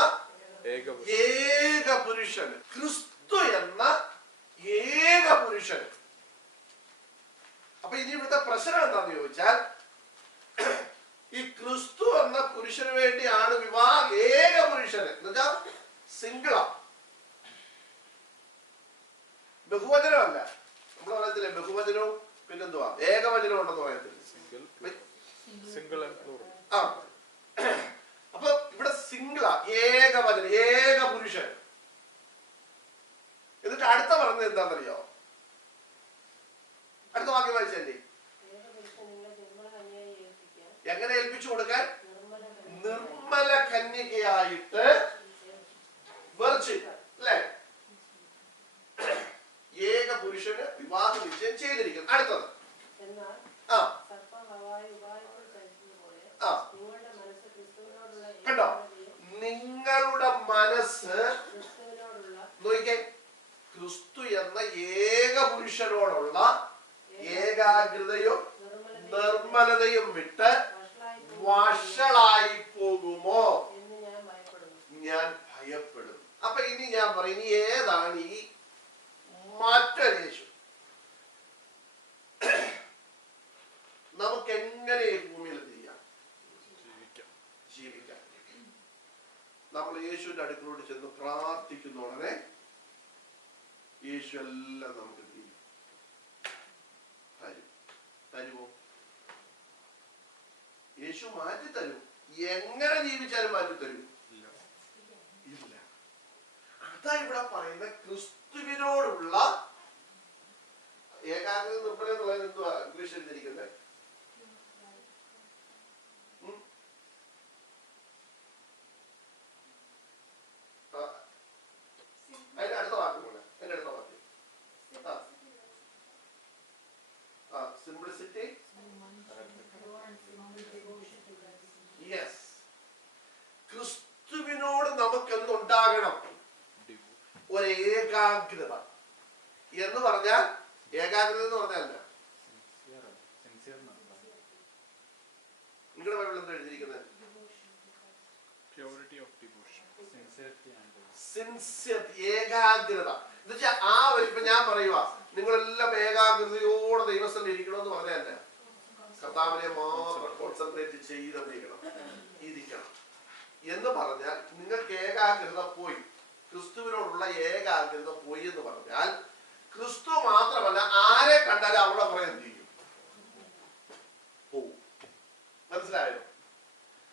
ഏകപുരുഷൻ. ക്രിസ്തു എന്ന ഏകപുരുഷൻ. അപ്പൊ ഇനി ഇവിടുത്തെ പ്രശ്നം എന്താന്ന് ചോദിച്ചാൽ, ഈ ക്രിസ്തു എന്ന പുരുഷന് വേണ്ടിയാണ് വിവാഹം. ഏകപുരുഷന് എന്നുവെച്ചാൽ സിംഗിളാ, ബഹുവചനമല്ല. നമ്മൾ പറയത്തില്ലേ ബഹുവചനവും പിന്നെന്തുവാ ഏകവചനം ഉണ്ടെന്ന് പറയത്തില്ല. ആ, അപ്പൊ ഇവിടെ സിംഗിളാ, ഏകവചനം, ഏകപുരുഷൻ. എന്നിട്ട് അടുത്ത പറഞ്ഞത് എന്താണെന്നറിയോ? അടുത്ത വാക്യം വായിച്ചല്ലേ? എങ്ങനെ ഏൽപ്പിച്ചു കൊടുക്കാൻ? നിർമ്മല കന്യകയായിട്ട് വെർജിൻ അല്ലേ? ഏക പുരുഷന് വിവാഹ നിശ്ചയം ചെയ്തിരിക്കുന്നു. അടുത്തത് കണ്ടോ? നിങ്ങളുടെ മനസ്സ് നോക്കിക്കേ, ക്രിസ്തു എന്ന ഏക പുരുഷനോടുള്ള ഏകാഗ്രതയും നിർമ്മലതയും വിട്ട് വഷളായി പോകുമോ ഞാൻ ഭയപ്പെടും. അപ്പൊ ഇനി ഞാൻ പറയും, ഇനി ഏതാണ് ഈ മറ്റൊരു യേശു? നമുക്ക് എങ്ങനെ ഈ ഭൂമിയിൽ ചെയ്യാം? ജീവിക്കാം. നമ്മൾ യേശുവിന്റെ അടുക്കലോട്ട് ചെന്ന് പ്രാർത്ഥിക്കുന്ന ഉടനെ യേശു എല്ലാം നമുക്ക് തരും. തരുമോ? യേശു മാറ്റി തരും. എങ്ങനെ ജീവിച്ചാലും മാറ്റി തരും? ഇല്ല. അതാ ഇവിടെ പറയുന്ന ക്രിസ്തുവിനോടുള്ള ഏകാഗ്രത. നിർമ്മല എന്നുള്ളത് എന്തുവാ ഇംഗ്ലീഷ് എഴുതിയിരിക്കുന്നത്? അതിന്റെ അടുത്ത വാക്ക് പോലെ, അതിന്റെ അടുത്ത വാക്ക് സിംപ്ലിസിറ്റി. യെസ്. ക്രിസ്തുവിനോട് നമുക്ക് എന്തുണ്ടാകണം? ഒരു ഏകാഗ്രത. എന്ന് പറഞ്ഞാൽ ഏകാഗ്രത എന്ന് പറഞ്ഞല്ല, നിങ്ങളുടെ ബൈബിളിൽ എന്താ എഴുതിയിരിക്കുന്നത്? ഏകാഗ്രത എന്ന് വെച്ചാൽ ആ ഒരു, ഇപ്പൊ ഞാൻ പറയുക നിങ്ങളെല്ലാം ഏകാഗ്രതയോടെ ദൈവസ്ഥലിൽ ഇരിക്കണമെന്ന് പറഞ്ഞല്ല, കർത്താവിനെ മാത്രം കോൺസെൻട്രേറ്റ് ചെയ്തിരിക്കണം, ഇരിക്കണം എന്ന് പറഞ്ഞാൽ നിങ്ങൾക്ക് ഏകാഗ്രത പോയി. ക്രിസ്തുവിനോടുള്ള ഏകാഗ്രത പോയി എന്ന് പറഞ്ഞാൽ ക്രിസ്തു മാത്രമല്ല, ആരെ കണ്ടാലും അവളെ കുറെ എന്ത് ചെയ്യും? പോവും. മനസ്സിലായോ?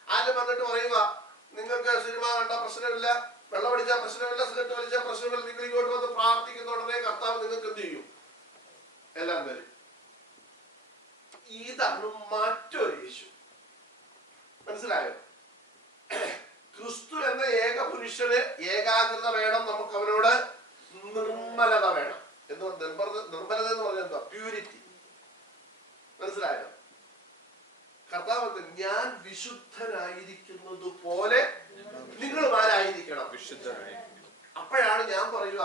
ആരും വന്നിട്ട് പറയുക നിങ്ങൾക്ക് സിനിമ കണ്ട പ്രശ്നമില്ല, വെള്ളം അടിച്ചാൽ പ്രശ്നമില്ല, സിഗരറ്റ് വലിച്ചാൽ പ്രശ്നമില്ല, നിങ്ങൾ ഇങ്ങോട്ട് വന്ന് പ്രാർത്ഥിക്കുന്ന ഉടനെ കർത്താവ് നിങ്ങൾക്ക് എന്ത് ചെയ്യും? എല്ലാം തരും. ഇതാണ് മറ്റൊരു യേശു. മനസ്സിലായോ? ക്രിസ്തു എന്ന ഏക പുരുഷന് ഏകാഗ്രത വേണം, നമുക്ക് അവനോട് നിർമ്മലത വേണം. നിർമ്മലത എന്ന് പറഞ്ഞാൽ എന്താ? പ്യൂരിറ്റി. മനസ്സിലായോ? കർത്താവ് ഞാൻ വിശുദ്ധനായിരിക്കുന്നത് പോലെ നിങ്ങളും ആരായിരിക്കണം? വിശുദ്ധരായിരിക്കണം. അപ്പോഴാണ് ഞാൻ പറയുക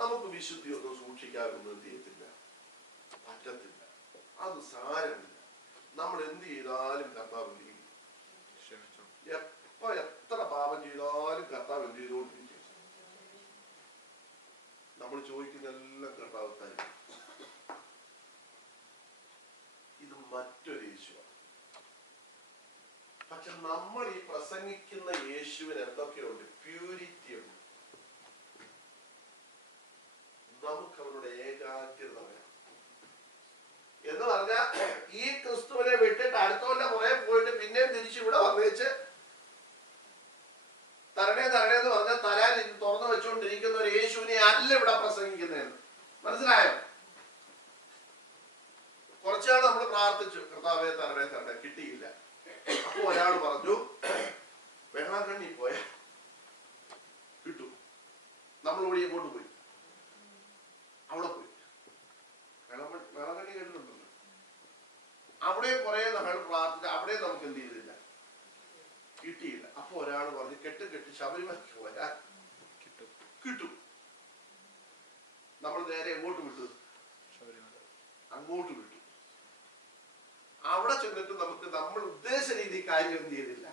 നമുക്ക് വിശുദ്ധി ഒന്നും സൂക്ഷിക്കാനൊന്നും എന്ത് ചെയ്യത്തില്ല, പറ്റത്തില്ല. അത് സാരമില്ല. നമ്മൾ എന്ത് ചെയ്താലും കർത്താവ് എന്ത് ചെയ്യും? എപ്പോ എത്ര പാപം ചെയ്താലും കർത്താവ് എന്ത് ചെയ്തുകൊണ്ടിരിക്കും? നമ്മൾ ചോദിക്കുന്നെല്ലാം കർത്താവ് തരും. ഇത് മറ്റൊരു യേശുവാണ്. പക്ഷെ നമ്മൾ ഈ പ്രസംഗിക്കുന്ന യേശുവിന് എന്തൊക്കെയുണ്ട്? പ്യൂരിറ്റി ഉണ്ട്. നമുക്ക് അവരോട് പറഞ്ഞ ഈ ക്രിസ്തുവിനെ വിട്ടിട്ട് അടുത്തവന്റെ പുറകെ പോയിട്ട് പിന്നെയും തിരിച്ച് ഇവിടെ വന്നേച്ച് തരണേ തരണേ എന്ന് പറഞ്ഞാൽ തരാൻ തുറന്നു വെച്ചുകൊണ്ടിരിക്കുന്ന ഒരു യേശുവിനെ അല്ല ഇവിടെ പ്രസംഗിക്കുന്നതെന്ന് മനസ്സിലായോ? കുറച്ചാൾ നമ്മൾ പ്രാർത്ഥിച്ചു, കർത്താവേ തരണേ തരണേ, കിട്ടിയില്ല. അപ്പൊ ഒരാൾ പറഞ്ഞു വേളാങ്കണ്ണി പോയ കിട്ടും. നമ്മൾ ഓടി എങ്ങോട്ട് പോയി? അവിടെ പോയി. വേളാങ്കണ്ണി കേട്ടിട്ടുണ്ടല്ലോ. അവിടെ കുറെ നമ്മൾ പ്രാർത്ഥിച്ചു, അവിടെ നമുക്ക് എന്ത് ചെയ്തില്ല, കിട്ടിയില്ല. അപ്പൊ ഒരാൾ പറഞ്ഞു കെട്ട് കെട്ടി ശബരിമലയ്ക്ക് പോയാൽ കിട്ടും. നമ്മൾ നേരെ എങ്ങോട്ട് വിട്ടു? അങ്ങോട്ട് വിട്ടു. അവിടെ ചെന്നിട്ട് നമുക്ക് നമ്മൾ ഉദ്ദേശ രീതി കാര്യം എന്ത് ചെയ്തില്ല,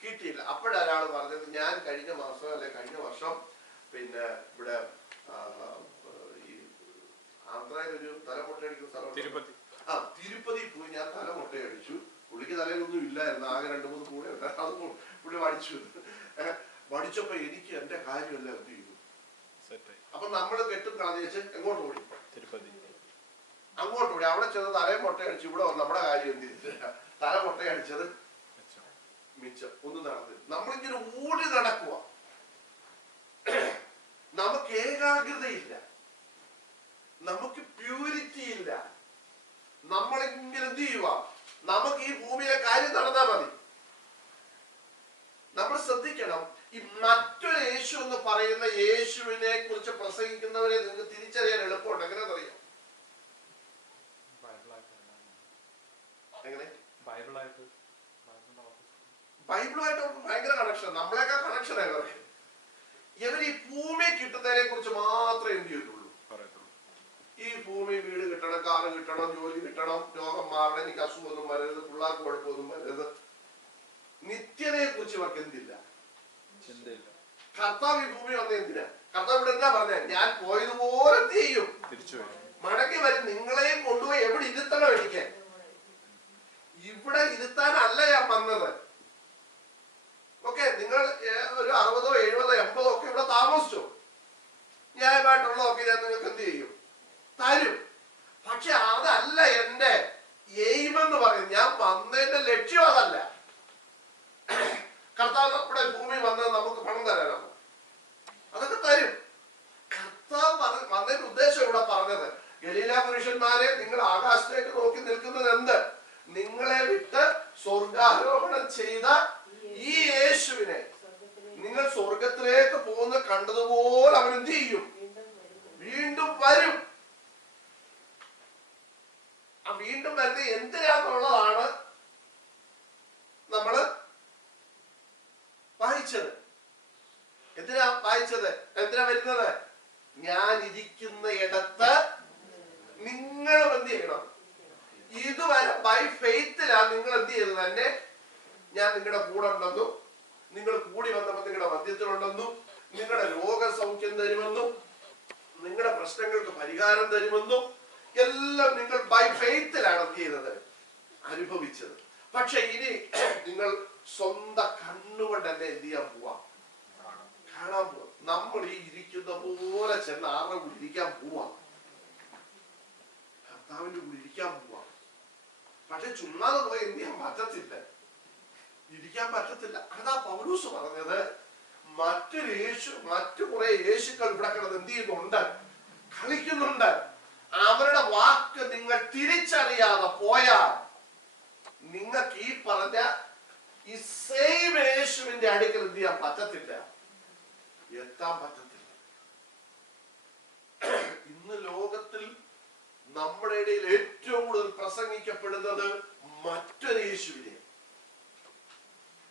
കിട്ടിയില്ല. അപ്പോഴൊരാൾ പറഞ്ഞത് ഞാൻ കഴിഞ്ഞ മാസം അല്ലെ കഴിഞ്ഞ വർഷം പിന്നെ ഇവിടെ ഈ ആന്ധ്രയിൽ ഒരു തലമുട്ടയടിക്കുന്ന സ്ഥലം തിരുപ്പതി പോയി ഞാൻ തലമുട്ടയടിച്ചു. പുള്ളിക്ക് തലയിലൊന്നും ഇല്ലായിരുന്നു, ആകെ 2-3 കൂടെ ഉണ്ടായിരുന്നു. അത് പുള്ളി വടിച്ചു. വടിച്ചപ്പോ എനിക്ക് എന്റെ കാര്യമെല്ലാം എന്ത് ചെയ്തു. അപ്പൊ നമ്മൾ കെട്ടും കളഞ്ഞേച്ച് എങ്ങോട്ട് ഓടി? അങ്ങോട്ട് ഓടി. അവിടെ ചെന്ന് തലയെ മുട്ടയടിച്ചു. ഇവിടെ നമ്മുടെ കാര്യം എന്ത് ചെയ്തില്ല, തല മുട്ടയടിച്ചത് മിച്ചം. ഒന്നും നടന്നില്ല. നമ്മളിങ്ങനെ ഓടി നടക്കുക. നമുക്ക് ഏകാഗ്രതയില്ല, നമുക്ക് പ്യൂരിറ്റി ഇല്ല. നമ്മളിങ്ങനെ എന്ത് ചെയ്യുക, നമുക്ക് ഈ ഭൂമിയിലെ കാര്യം നടന്നാൽ മതി. നമ്മൾ ശ്രദ്ധിക്കണം, ഈ മറ്റൊരു യേശു എന്ന് പറയുന്ന യേശുവിനെ കുറിച്ച് പ്രസംഗിക്കുന്നവരെ നിങ്ങൾക്ക് തിരിച്ചറിയാൻ എളുപ്പമുണ്ട്. എങ്ങനെയാണെന്നറിയാം? എങ്ങനെ? ബൈബിളുമായിട്ട് അവർക്ക് ഭയങ്കര കണക്ഷൻ, നമ്മളെക്കാൾ കണക്ഷൻ അവർക്ക്. ഇവർ ഈ ഭൂമി കിട്ടുന്നതിനെ കുറിച്ച് മാത്രമേ എന്ത് ചെയ്തിട്ടുള്ളൂ. ഈ ഭൂമി വീട് കിട്ടണം, കാറ് കിട്ടണം, ജോലി കിട്ടണം, രോഗം മാറണം, എനിക്ക് അസുഖമൊന്നും വരരുത്, പിള്ളേർക്ക് കുഴപ്പമൊന്നും വരരുത്. നിത്യതയെ കുറിച്ച് ഇവർക്ക് എന്തില്ല, ചിന്തയില്ല. കർത്താവ് ഈ ഭൂമി വന്ന എന്തിനാ? കർത്താവ് ഇവിടെ എന്താ പറഞ്ഞ? ഞാൻ പോയതുപോലെ ചെയ്യും, മടങ്ങി വരും, നിങ്ങളെയും കൊണ്ടുപോയി എവിടെ ഇരുത്തണം? എനിക്ക് ഇവിടെ ഇരുത്താനല്ല ഞാൻ വന്നത്. ഓക്കെ, നിങ്ങൾ ഒരു 60, 70, 80 ഒക്കെ ഇവിടെ താമസിച്ചു, ന്യായമായിട്ടുള്ളതൊക്കെ ഞാൻ നിങ്ങൾക്ക് എന്ത് ചെയ്യും, തരും. പക്ഷെ അതല്ല എന്റെ എയിം എന്ന് പറയും. ഞാൻ വന്നതിന്റെ ലക്ഷ്യം അതല്ല. കർത്താവ് നമ്മുടെ ഭൂമി വന്നത് നമുക്ക് പണം തരാനാണ്, അതൊക്കെ തരും. കർത്താവ് വന്നതിന്റെ ഉദ്ദേശം ഇവിടെ പറഞ്ഞത്, ഗലീല പുരുഷന്മാരെ നിങ്ങൾ ആകാശത്തേക്ക് നോക്കി നിൽക്കുന്നത് എന്ത്? നിങ്ങളെ വിട്ട് സ്വർഗാരോഹണം ചെയ്ത ഈ യേശുവിനെ നിങ്ങൾ സ്വർഗത്തിലേക്ക് പോകുന്ന കണ്ടതുപോലെ അവൻ എന്ത് ചെയ്യും? വീണ്ടും വരും. ആ വീണ്ടും വരുന്നത് എന്തിനാന്നുള്ളതാണ് നമ്മള് വായിച്ചത്. എന്തിനാ വായിച്ചത്? എന്തിനാ വരുന്നത്? ഞാൻ ഇരിക്കുന്ന ഇടത്ത് നിങ്ങളും എന്ത് ചെയ്യണം? ഇതുവരെ ബൈ ഫെയ്ത്തിലാണ് നിങ്ങൾ എന്ത് ചെയ്തത്? തന്നെ ഞാൻ നിങ്ങളുടെ കൂടെ ഉണ്ടെന്നും, നിങ്ങൾ കൂടി വന്നപ്പോൾ നിങ്ങളുടെ മധ്യത്തിലുണ്ടെന്നും, നിങ്ങളുടെ രോഗസൗഖ്യം തരുമെന്നും, നിങ്ങളുടെ പ്രശ്നങ്ങൾക്ക് പരിഹാരം തരുമെന്നും എല്ലാം നിങ്ങൾ ബൈ ഫെയ്ത്തിലാണ് എന്ത് ചെയ്തത്? അനുഭവിച്ചത്. പക്ഷെ ഇനി നിങ്ങൾ സ്വന്തം കണ്ണുകൊണ്ട് എന്നെ എന്ത് ചെയ്യാൻ പോവാ? കാണാൻ പോവാ. നമ്മൾ ഈ ഇരിക്കുന്ന പോലെ ചെന്ന് ആരുടെ കൂടി ഇരിക്കാൻ പോവാ? കർത്താവിന്റെ കൂടി ഇരിക്കാൻ പോവാ. പക്ഷെ ചുമ്മാതെ പോയി എന്ത് ചെയ്യാൻ പറ്റത്തില്ല, ഇരിക്കാൻ പറ്റത്തില്ല. അതാ പൗലോസ് പറഞ്ഞത്, മറ്റു കുറെ യേശുക്കൾ ഇവിടെ കിടന്ന് എന്ത് ചെയ്യുന്നുണ്ട്? കളിക്കുന്നുണ്ട്. അവരുടെ വാക്ക് നിങ്ങൾ തിരിച്ചറിയാതെ പോയാൽ നിങ്ങൾക്ക് ഈ പറഞ്ഞ ഈ സെയിം യേശുവിന്റെ അടുക്കൽ എന്ത് ചെയ്യാൻ പറ്റത്തില്ല, എത്താൻ പറ്റത്തില്ല. ഇന്ന് ലോകത്തിൽ നമ്മുടെ ഇടയിൽ ഏറ്റവും കൂടുതൽ പ്രസംഗിക്കപ്പെടുന്നത് മറ്റൊരു യേശുവിനെ.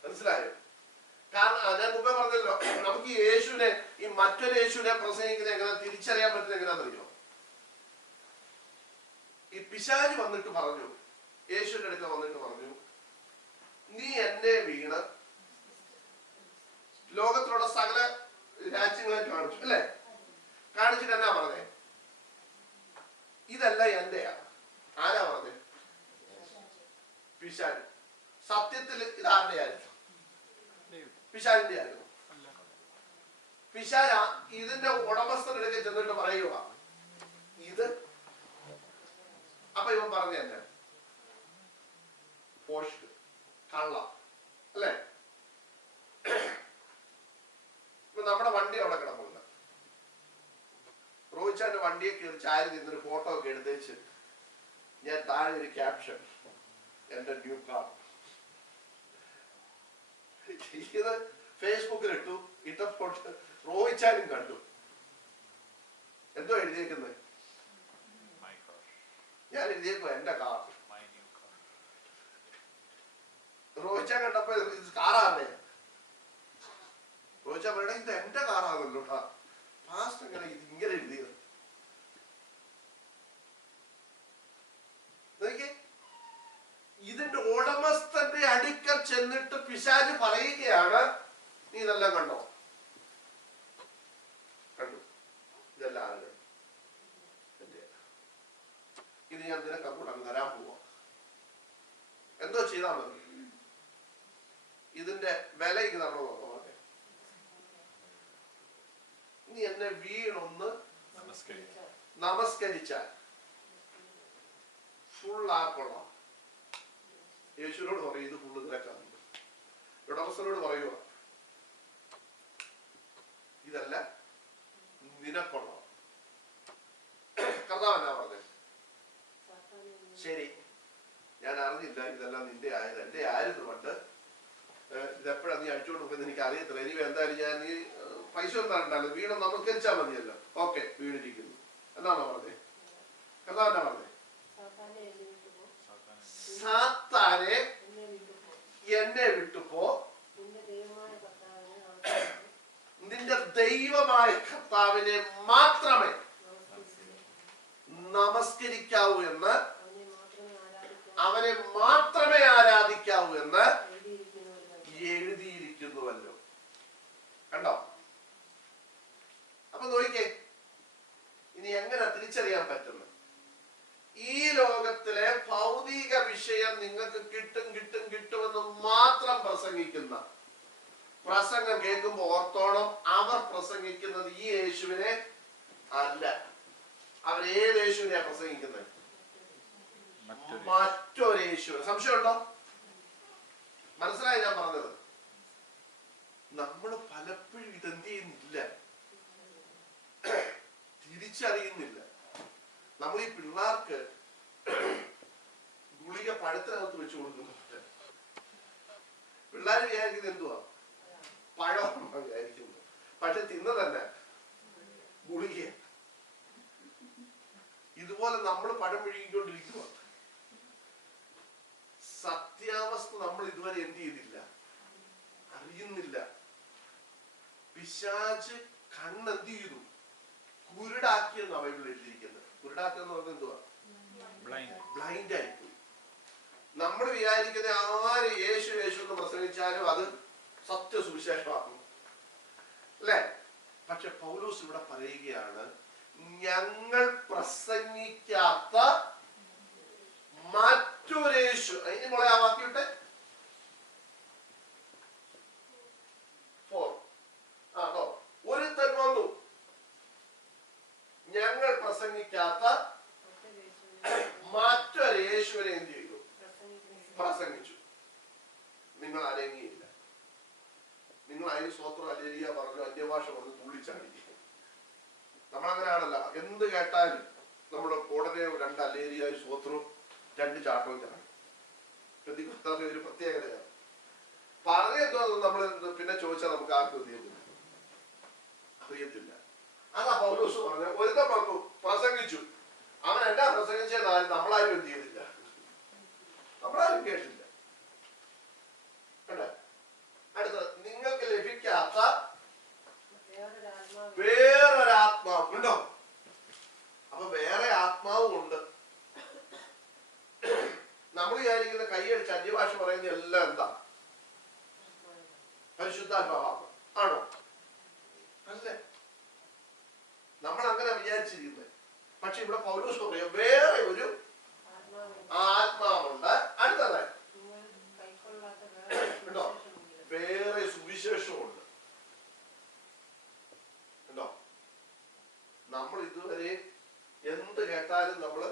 മനസ്സിലായോ? കാരണം ഞാൻ മുമ്പേ പറഞ്ഞല്ലോ, നമുക്ക് ഈ യേശുവിനെ, ഈ മറ്റൊരു യേശുവിനെ പ്രസംഗിക്കുന്നത് എങ്ങനെ തിരിച്ചറിയാൻ പറ്റുന്നത് എങ്ങനെയാണെന്നറിയോ? ഈ പിശാച് വന്നിട്ട് പറഞ്ഞു, യേശുവിന്റെ അടുക്ക വന്നിട്ട് പറഞ്ഞു, നീ എന്നെ വീണ് ലോകത്തിലുള്ള സകല രാജ്യങ്ങളെ കാണിച്ചു അല്ലെ? കാണിച്ചിട്ട് എന്നാ പറഞ്ഞേ? ഇതല്ല എന്റെയാ. ആരാ പറഞ്ഞേ? പിശാച്. സത്യത്തിൽ ഇതാരുടെ ആയിരുന്നു? പിശാചിന്റെ ആയിരുന്നു. പിശാച ഇതിന്റെ ഉടമസ്ഥനെടുക്കെ ചെന്നിട്ട് പറയുക ഇത്. അപ്പൊ ഇവൻ പറഞ്ഞു തന്നെ പോഷ് കള്ളം അല്ലേ? ഇപ്പൊ നമ്മുടെ വണ്ടി അവിടെ കിടപ്പുണ്ട്. റോഹിച്ചാന്റെ വണ്ടിയെ കയറി ചാരി നിന്നൊരു ഫോട്ടോ ഒക്കെ എടുത്തേച്ച് ഞാൻ താഴെ ഒരു ക്യാപ്ഷൻ, എന്റെ ന്യൂ കാർ. ഇത് ഫേസ്ബുക്കിൽ ഇട്ടു. ഇട്ടപ്പോൾ റോഹിച്ചാനും കണ്ടു. എന്തോ എഴുതിയേക്കുന്നത്? ഞാൻ എഴുതിയേക്കോ എന്റെ കാർ. റോഹിച്ചാൻ കണ്ടപ്പോ ഇത് കാറാണേ. റോഹിച്ചാൻ പറയണേ ഇത് എന്റെ കാറാണല്ലോ കേട്ടാ. ഫാസ്റ്റ് എങ്ങനെ ഇത് ഇങ്ങനെ എഴുതിയത്? ഇതിന്റെ ഉടമസ്ഥന്റെ അടുക്കൽ ചെന്നിട്ട് പിശാച് പറയുകയാണ്, നീ ഇതെല്ലാം കണ്ടോ? കണ്ടു. ഇതെല്ലാം ആരുടെ? ഇത് ഞാൻ നിനക്ക് അങ്ങോട്ട് തരാൻ പോവാ. എന്തോ ചെയ്താൽ മതി. ഇതിന്റെ വില ഇത് നമ്മൾ നോക്കാം. നീ എന്നെ വീണൊന്ന് നമസ്കരിച്ചാൽ ഫുൾ ആക്കൊള്ളാം. യേശുവിനോട് പറയും ഇത് ഫുള്ള് നിരക്കാറുണ്ട്. ഉടമസ്ഥനോട് പറയുക ഇതല്ല നിനക്കൊള്ളാം. കർത്താവെന്നാ പറഞ്ഞത്? ശരി, ഞാൻ അറിഞ്ഞില്ല ഇതെല്ലാം നിന്റെ ആയത്. എന്റെ ആയിരുന്നു പണ്ട്. ഇതെപ്പോഴാ നീ അടിച്ചോണ്ട് പോയെന്ന് എനിക്ക് അറിയത്തില്ല. ഇനി എന്തായാലും ഞാൻ നീ പൈസ ഒന്നും തരണ്ടല്ലോ, വീണ് നമസ്കരിച്ചാൽ മതിയല്ലോ. ഓക്കെ, വീണിരിക്കുന്നു എന്നാണോ പറഞ്ഞേ? കർത്താവെന്നാ പറഞ്ഞേ? സാത്താനെ എന്നെ വിട്ടുപോ, നിന്റെ ദൈവമായ കർത്താവിനെ മാത്രമേ നമസ്കരിക്കാവൂ എന്ന്, അവനെ മാത്രമേ ആരാധിക്കാവൂ എന്ന് എഴുതിയിരിക്കുന്നുവല്ലോ. കണ്ടോ? അപ്പൊ നോക്കിക്കേ, ഇനി എങ്ങനെ തിരിച്ചറിയാൻ പറ്റുന്നു? ഈ ലോകത്തിലെ ഭൗതിക വിഷയം നിങ്ങൾക്ക് കിട്ടുമെന്ന് മാത്രം പ്രസംഗിക്കുന്ന പ്രസംഗം കേൾക്കുമ്പോ ഓർത്തോണം, അവർ പ്രസംഗിക്കുന്നത് ഈ യേശുവിനെ അല്ല. അവരേത് യേശുവിനെയാ പ്രസംഗിക്കുന്നത്? മറ്റൊരു യേശു. സംശയമുണ്ടോ? മനസ്സിലായി ഞാൻ പറഞ്ഞത്? നമ്മൾ പലപ്പോഴും ഇതെന്ത് ചെയ്യുന്നില്ല, തിരിച്ചറിയുന്നില്ല. നമ്മൾ ഈ പിള്ളേർക്ക് ഗുളിക പഴത്തിനകത്ത് വെച്ച് കൊടുക്കുന്നുണ്ട്. പിള്ളേർ വിചാരിക്കുന്നത് എന്തുവാ? പഴമാണ് വിചാരിക്കുന്നത്. പക്ഷെ തിന്നതന്നെ ഗുളിക. ഇതുപോലെ നമ്മൾ പഴം വിഴുകിക്കൊണ്ടിരിക്കുക. സത്യാവസ്ഥ നമ്മൾ ഇതുവരെ എന്ത് ചെയ്തില്ല, അറിയുന്നില്ല. പിശാച് കണ്ണെന്ത് ചെയ്തു? കുരുടാക്കിയെന്നാ ബൈബിളിൽ എഴുതിയിരിക്കുന്നത്. കുരുടാക്കിയെന്ന് പറഞ്ഞാൽ എന്തുവാ? ബ്ലൈൻഡ് ആയിപ്പോയി. നമ്മൾ വിചാരിക്കുന്ന ആര് യേശു യേശു എന്ന് പ്രസംഗിച്ചാലും അത് സത്യസുവിശേഷമാക്കും അല്ലേ? പക്ഷെ പൗലോസ് ഇവിടെ പറയുകയാണ്, ഞങ്ങൾ പ്രസംഗിക്കാത്ത മറ്റൊരു യേശു. അതിന് മോളെ ആ വാക്കിട്ടെ. ഒരുത്തൻ വന്നു, ഞങ്ങൾ പ്രസംഗിക്കാത്ത മറ്റൊരു യേശുവിനെ എന്ത് ചെയ്തു? പ്രസംഗിച്ചു. നിങ്ങൾ അനങ്ങിയില്ല. നിങ്ങൾ അതിന് സ്വത്രം അലേരിയ പറഞ്ഞു, അന്യഭാഷ പറഞ്ഞു തുള്ളിച്ചാടി. നമ്മളങ്ങനെയാണല്ലോ, എന്ത് കേട്ടാലും നമ്മുടെ ഉടനെ 2 അലേരിയ സ്വത്രവും 2 ചാട്ടവും ചാടും. പെന്തിക്കോസ്തുകാരുടെ ഒരു പ്രത്യേകതയാണ്. പറഞ്ഞെന്തോ നമ്മൾ പിന്നെ ചോദിച്ചാൽ നമുക്ക് ആർക്കും അറിയത്തില്ല. അതാ പൗലോസ് പറഞ്ഞ, ഒരുത്തൻ വന്നു പ്രസംഗിച്ചു, അവൻ എന്നാ പ്രസംഗിച്ചെന്നാലും നമ്മളാരും എന്ത് ചെയ്തില്ല, നമ്മളാരും കേട്ടില്ല. അടുത്തത്, നിങ്ങൾക്ക് ലഭിക്കാത്ത വേറൊരാത്മാവ് ഉണ്ടോ? അപ്പൊ വേറെ ആത്മാവും ഉണ്ട്. നമ്മൾ വിചാരിക്കുന്ന കൈയടിച്ച് അന്യഭാഷ പറയുന്ന എല്ലാം എന്താ? പരിശുദ്ധാത്മാവാണ്. ആണോ? അല്ലേ? നമ്മൾ അങ്ങനെ വിചാരിച്ചിരിക്കുന്നത്. പക്ഷെ ഇവിടെ പൗലോസ് പറയാം, വേറെ ഒരു ആത്മാവുണ്ട്. അടുത്തത് ഉണ്ടോ? വേറെ സുവിശേഷമുണ്ട്. ഉണ്ടോ? നമ്മൾ ഇതുവരെ എന്ത് കേട്ടാലും നമ്മൾ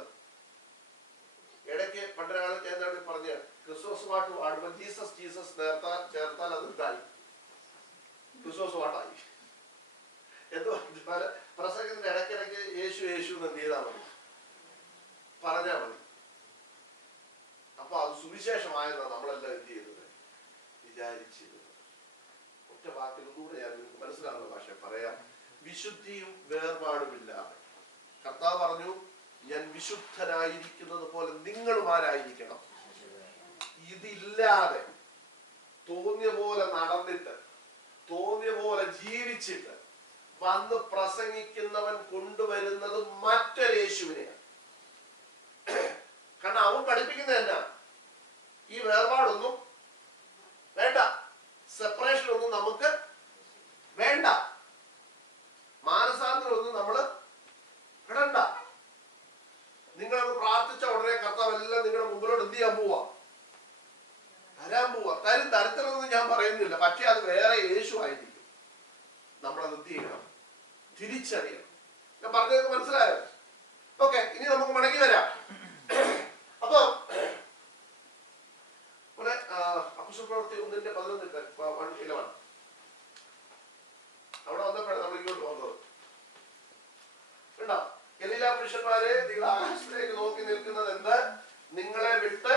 ക്രിസ്തുമസുമായിട്ട് പാടുമ്പോൾ ജീസസ് ജീസസ് ചേർത്താൽ അത് ഇതായി, ക്രിസ്തുമസുമായിട്ടായി. എന്തുവാ പ്രസംഗത്തിന്റെ ഇടയ്ക്കിടയ്ക്ക് യേശു യേശു എന്ന് എന്ത് ചെയ്താൽ മതി, പറഞ്ഞാൽ മതി. അപ്പൊ അത് സുവിശേഷമായതാണ് നമ്മളെല്ലാം എന്ത് ചെയ്തത്, വിചാരിച്ചിരുന്നത്. ഒറ്റ വാക്കിൽ ഒന്നുകൂടെ ഞാൻ നിങ്ങൾക്ക് മനസ്സിലാവുന്ന ഭാഷ പറയാം. വിശുദ്ധിയും വേർപാടുമില്ലാതെ കർത്താവ് പറഞ്ഞു, ഞാൻ വിശുദ്ധനായിരിക്കുന്നത് പോലെ നിങ്ങളുമാരായിരിക്കണം. ഇതില്ലാതെ തോന്നിയ പോലെ നടന്നിട്ട് തോന്നിയ പോലെ ജീവിച്ചിട്ട് വന്ന് പ്രസംഗിക്കുന്നവൻ കൊണ്ടുവരുന്നത് മറ്റൊരു യേശുവിനെയാണ്. കാരണം അവൻ പഠിപ്പിക്കുന്നത് എന്നാ, ഈ വേർപാടൊന്നും വേണ്ട, സെപ്പറേഷൻ ഒന്നും നമുക്ക് വേണ്ട, മാനസാന്തരം ഒന്നും നമ്മള് ഇടണ്ട. നിങ്ങളത് പ്രാർത്ഥിച്ച ഉടനെ കർത്താവ് എല്ലാം നിങ്ങളുടെ മുമ്പിലോട്ട് എന്ത് ചെയ്യാൻ പോവാ, തരാൻ പോവാ. തരത്തിലൊന്നും ഞാൻ പറയുന്നില്ല, പക്ഷെ അത് വേറെ യേശു ആയിരിക്കും. നമ്മളത് എന്ത് ചെയ്യണം, തിരിച്ചറിയണം. ഞാൻ പറഞ്ഞത് മനസ്സിലായോ? ഓക്കെ, ഇനി നമുക്ക് മടങ്ങി വരാം. അപ്പൊ അപ്പോസ്തലപ്രവൃത്തി 1:11 അവിടെ വന്നപ്പോഴാണ് നമ്മൾ ഇങ്ങോട്ട് വന്നത്. കണ്ടോ, ഗലീല പുരുഷന്മാരെ, നിങ്ങൾ ആകാശത്തിലേക്ക് നോക്കി നിൽക്കുന്നത് എന്ത്? നിങ്ങളെ വിട്ട്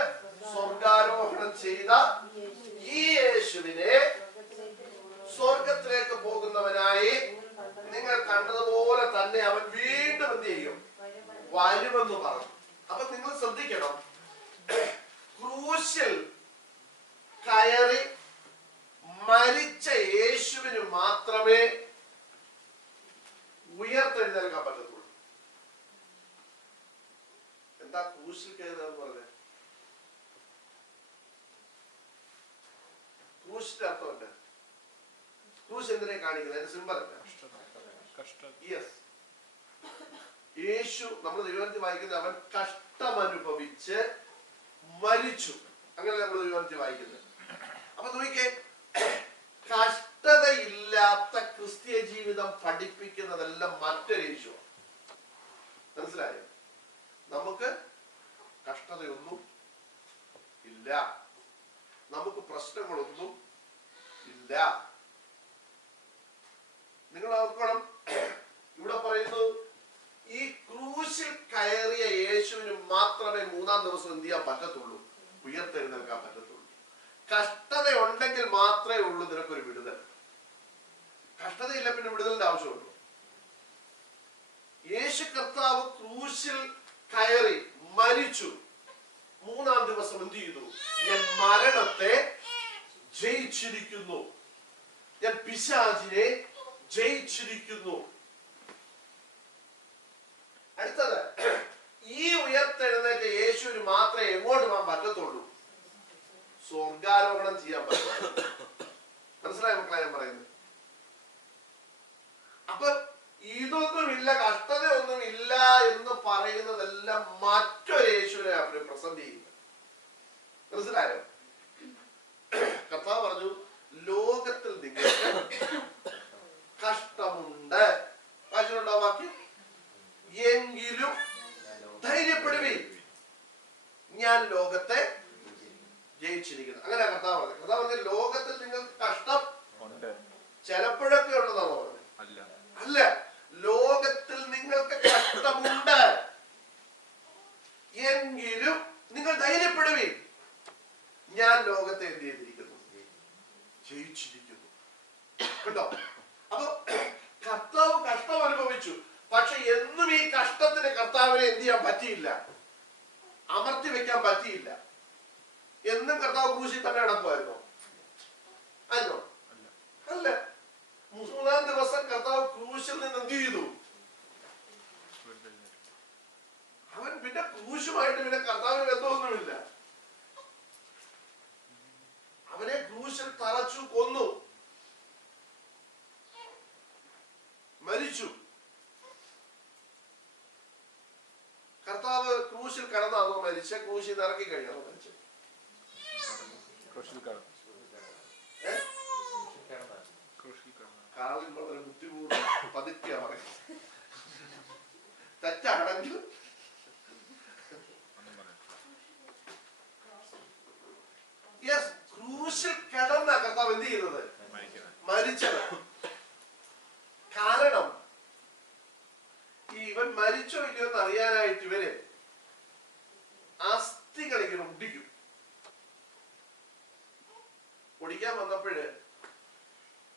സ്വർഗാരോഹണം ചെയ്ത ഈ യേശുവിനെ സ്വർഗത്തിലേക്ക് പോകുന്നവനായി നിങ്ങൾ കണ്ടതുപോലെ തന്നെ അവൻ വീണ്ടും എന്ത് ചെയ്യും, വരുമെന്ന് പറഞ്ഞു. അപ്പൊ നിങ്ങൾ ശ്രദ്ധിക്കണം, ക്രൂശിൽ കയറി മരിച്ച യേശുവിന് മാത്രമേ ഉയർത്തെഴുന്നേൽക്കാൻ പറ്റത്തുള്ളൂ. എന്താ ക്രൂശിൽ കയറുക എന്ന് പറഞ്ഞത്? ക്രൂശിന്റെ അർത്ഥം എന്താ? ക്രൂശ് എന്തിനെ കാണിക്കുന്നത്? അതിന്റെ സിംബൽ എന്താ? യെസ്, യേശു നമ്മൾ ദൈവത്തിൽ വായിക്കുന്നത് അവൻ കഷ്ടമനുഭവിച്ച് മരിച്ചു, അങ്ങനെ നമ്മൾ ദൈവത്തിൽ വായിക്കുന്നത്. അപ്പൊ നോക്കിക്കേ, കഷ്ടതയില്ലാത്ത ക്രിസ്തീയ ജീവിതം പഠിപ്പിക്കുന്നതെല്ലാം മറ്റൊരു യേശുവാണ്. മനസ്സിലായോ? നമുക്ക് കഷ്ടതയൊന്നും ഇല്ല, നമുക്ക് പ്രശ്നങ്ങളൊന്നും ഇല്ല. നിങ്ങൾ ഓർക്കണം, ഇവിടെ പറയുന്നു ഈ ക്രൂശിൽ കയറിയ യേശുവിന് മാത്രമേ മൂന്നാം ദിവസം എന്ത് ചെയ്യാൻ പറ്റത്തുള്ളൂ, ഉയർത്തെഴുന്നേൽക്കാൻ പറ്റത്തുള്ളൂ. കഷ്ടത ഉണ്ടെങ്കിൽ മാത്രമേ ഉള്ളൂ നിനക്കൊരു വിടുതൽ. കഷ്ടതയില്ല പിന്നെ വിടുതലിന്റെ ആവശ്യമുള്ളൂ. യേശു കർത്താവ് ക്രൂശിൽ കയറി മരിച്ചു, മൂന്നാം ദിവസം എന്ത് ചെയ്തു? ഞാൻ മരണത്തെ ജയിച്ചിരിക്കുന്നു, ഞാൻ പിശാചിനെ ജയിച്ചിരിക്കുന്നു. അടുത്തത്, ഈ ഉയർത്തെഴുന്നേറ്റ യേശുവിന് മാത്രമേ എങ്ങോട്ട് പോകാൻ പറ്റത്തുള്ളൂ? സ്വർഗാരോഹണം ചെയ്യാൻ പറ്റുള്ളൂ. മനസ്സിലായ മക്കളെ ഞാൻ പറയുന്നത്? അപ്പൊ ഇതൊന്നുമില്ല, കഷ്ടതയൊന്നും ഇല്ല എന്ന് പറയുന്നതെല്ലാം മറ്റൊരു യേശുവിനെ അവര് പ്രസന്റ് ചെയ്യുന്നത്. മനസ്സിലായോ? കർത്താവ് പറഞ്ഞു, ലോകത്തിൽ നിങ്ങൾക്ക് കഷ്ടമുണ്ട്. വായിച്ചിട്ടുണ്ടോ വാക്യം? എങ്കിലും ധൈര്യപ്പെടുവീൻ, ഞാൻ ലോകത്തെ ജയിച്ചിരിക്കുന്നു. അങ്ങനെ കർത്താവ് പറഞ്ഞു. കർത്താവ് പറഞ്ഞ ലോകത്തിൽ നിങ്ങൾക്ക് കഷ്ടം ചിലപ്പോഴൊക്കെ ഉള്ളതാണോ പറഞ്ഞത്? അല്ല, ലോകത്തിൽ നിങ്ങൾക്ക് കഷ്ടമുണ്ട്, എങ്കിലും നിങ്ങൾ ധൈര്യപ്പെടുവീൻ, ഞാൻ ലോകത്തെ എന്ത് ചെയ്തിരിക്കുന്നു? ജയിച്ചിരിക്കുന്നു. കേട്ടോ? അപ്പൊ കർത്താവ് കഷ്ടം അനുഭവിച്ചു, പക്ഷെ എന്നും ഈ കഷ്ടത്തിന് കർത്താവിനെ എന്ത് ചെയ്യാൻ പറ്റിയില്ല, അമർത്തി വെക്കാൻ പറ്റിയില്ല. എന്നും കർത്താവ് ക്രൂശിൽ തന്നെ നടക്കുമായിരുന്നോ? അല്ലോ, അല്ല. മൂന്നാം ദിവസം കർത്താവ് ക്രൂശിൽ നിന്ന് എന്ത് ചെയ്തു? അവൻ പിന്നെ ക്രൂശുമായിട്ട് പിന്നെ കർത്താവിന് ബന്ധമൊന്നുമില്ല. അവനെ ക്രൂശിൽ തറച്ചു, കൊന്നു, മരിച്ചു. കർത്താവ് ക്രൂശിൽ കടന്നാണോ മരിച്ച? ക്രൂശിൽ ഇറക്കി കഴിഞ്ഞാണോ മരിച്ചത്? കാലിൽ വളരെ ബുദ്ധിപൂർവ്വം പതുക്കെ പറയുന്നത്. തെറ്റാണെങ്കിൽ ഇവൻ മരിച്ചോ ഇല്ലയോ എന്ന് അറിയാനായിട്ട് ഇവര് അസ്ഥികൾ ഇങ്ങനെ ഒടിക്കും. ഒടിക്കാൻ വന്നപ്പോഴ്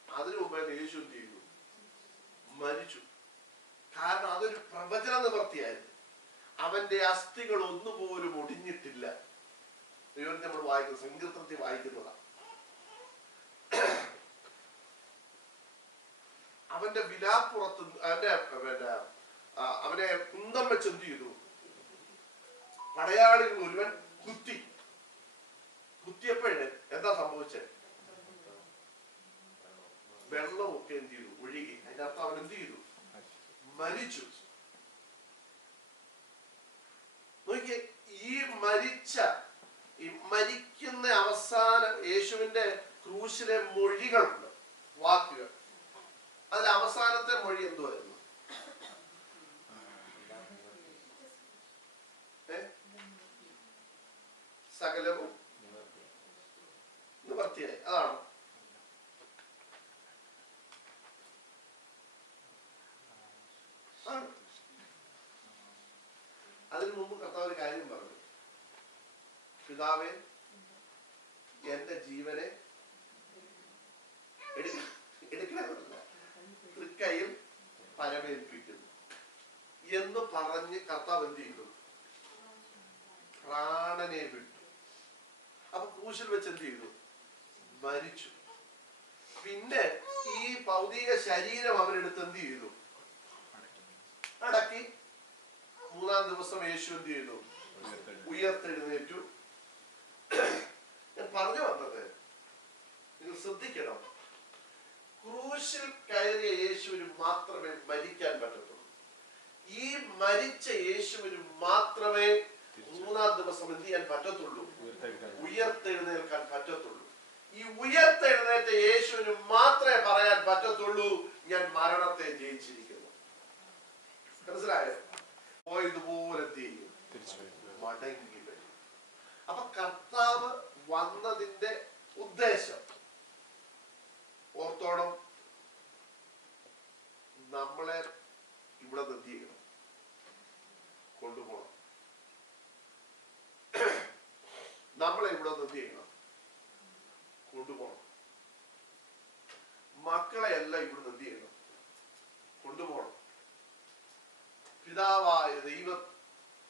അതിനു മുമ്പ് യേശു എന്ത് ചെയ്തു? മരിച്ചു. കാരണം അതൊരു പ്രവചന നിവൃത്തിയായിരുന്നു. അവന്റെ അസ്ഥികൾ ഒന്നുപോലും ഒടിഞ്ഞിട്ടില്ല. ദൈവം നമ്മൾ വായിക്കുന്നത് സങ്കീർത്തനത്തിൽ വായിക്കുന്നതാണ്. അവന്റെ വിലാപ്പുറത്ത് അവനെ കുന്തം വെച്ച് എന്ത് ചെയ്തു? പടയാളികൾ ഒരുവൻ കുത്തിയപ്പോഴ് എന്താ സംഭവിച്ചത്? വെള്ളമൊക്കെ എന്ത് ചെയ്തു? ഒഴുകി. അതിന്റെ അർത്ഥം അവൻ എന്ത് ചെയ്തു? മരിച്ചു. നോക്കിയേ, ഈ മരിക്കുന്ന അവസാനം യേശുവിന്റെ ക്രൂശിലെ മൊഴികളുണ്ട്, വാക്കുകൾ. അതിൽ അവസാനത്തെ മൊഴി എന്തുവായിരുന്നു? സകലവും നിവർത്തിയായി. അതാണോ? അതിനു മുമ്പ് കർത്താവ് ഒരു കാര്യം പറഞ്ഞു. പിതാവേ, എന്റെ ജീവനെ എടുക്കണമെന്നില്ല, തൃക്കൈയിൽ പരമേൽപ്പിക്കുന്നു എന്ന് പറഞ്ഞ് കർത്താവ് എന്ത് ചെയ്തു? പ്രാണനെ വിട്ടു. അപ്പൊ ക്രൂശിൽ വെച്ച് എന്ത് ചെയ്തു? മരിച്ചു. പിന്നെ ഈ ഭൗതിക ശരീരം അവരെടുത്ത് എന്ത് ചെയ്തു? അടക്കി. മൂന്നാം ദിവസം യേശു എന്ത് ചെയ്തു? ഉയർത്തെഴുന്നേറ്റു. ഞാൻ പറഞ്ഞു വന്നത് നിങ്ങൾ ശ്രദ്ധിക്കണം. ക്രൂശിൽ കയറിയ യേശുവിന് മാത്രമേ മരിക്കാൻ പറ്റത്തുള്ളൂ. ഈ മരിച്ച യേശുവിന് മാത്രമേ മൂന്നാം ദിവസം എന്ത് ചെയ്യാൻ പറ്റത്തുള്ളൂ? ഉയർത്തെഴുന്നേൽക്കാൻ പറ്റത്തുള്ളൂ. ഈ ഉയർത്തെഴുന്നേറ്റ യേശുവിന് മാത്രമേ പറയാൻ പറ്റത്തുള്ളൂ, ഞാൻ മരണത്തെ ജയിച്ചിരിക്കുന്നു. മനസ്സിലായോ? പോയതുപോലെ എന്ത് ചെയ്യും? മടങ്ങി വരും. അപ്പൊ കർത്താവ് വന്നതിന്റെ ഉദ്ദേശം ഓർത്തോണം. നമ്മളെ ഇവിടെ എന്ത് ചെയ്യണം? കൊണ്ടുപോകണം. നമ്മളെ ഇവിടെ എന്ത് ചെയ്യണം? കൊണ്ടുപോകണം. മക്കളെ എല്ലാം ഇവിടെ എന്ത് ചെയ്യണം? കൊണ്ടുപോകണം. പിതാവായ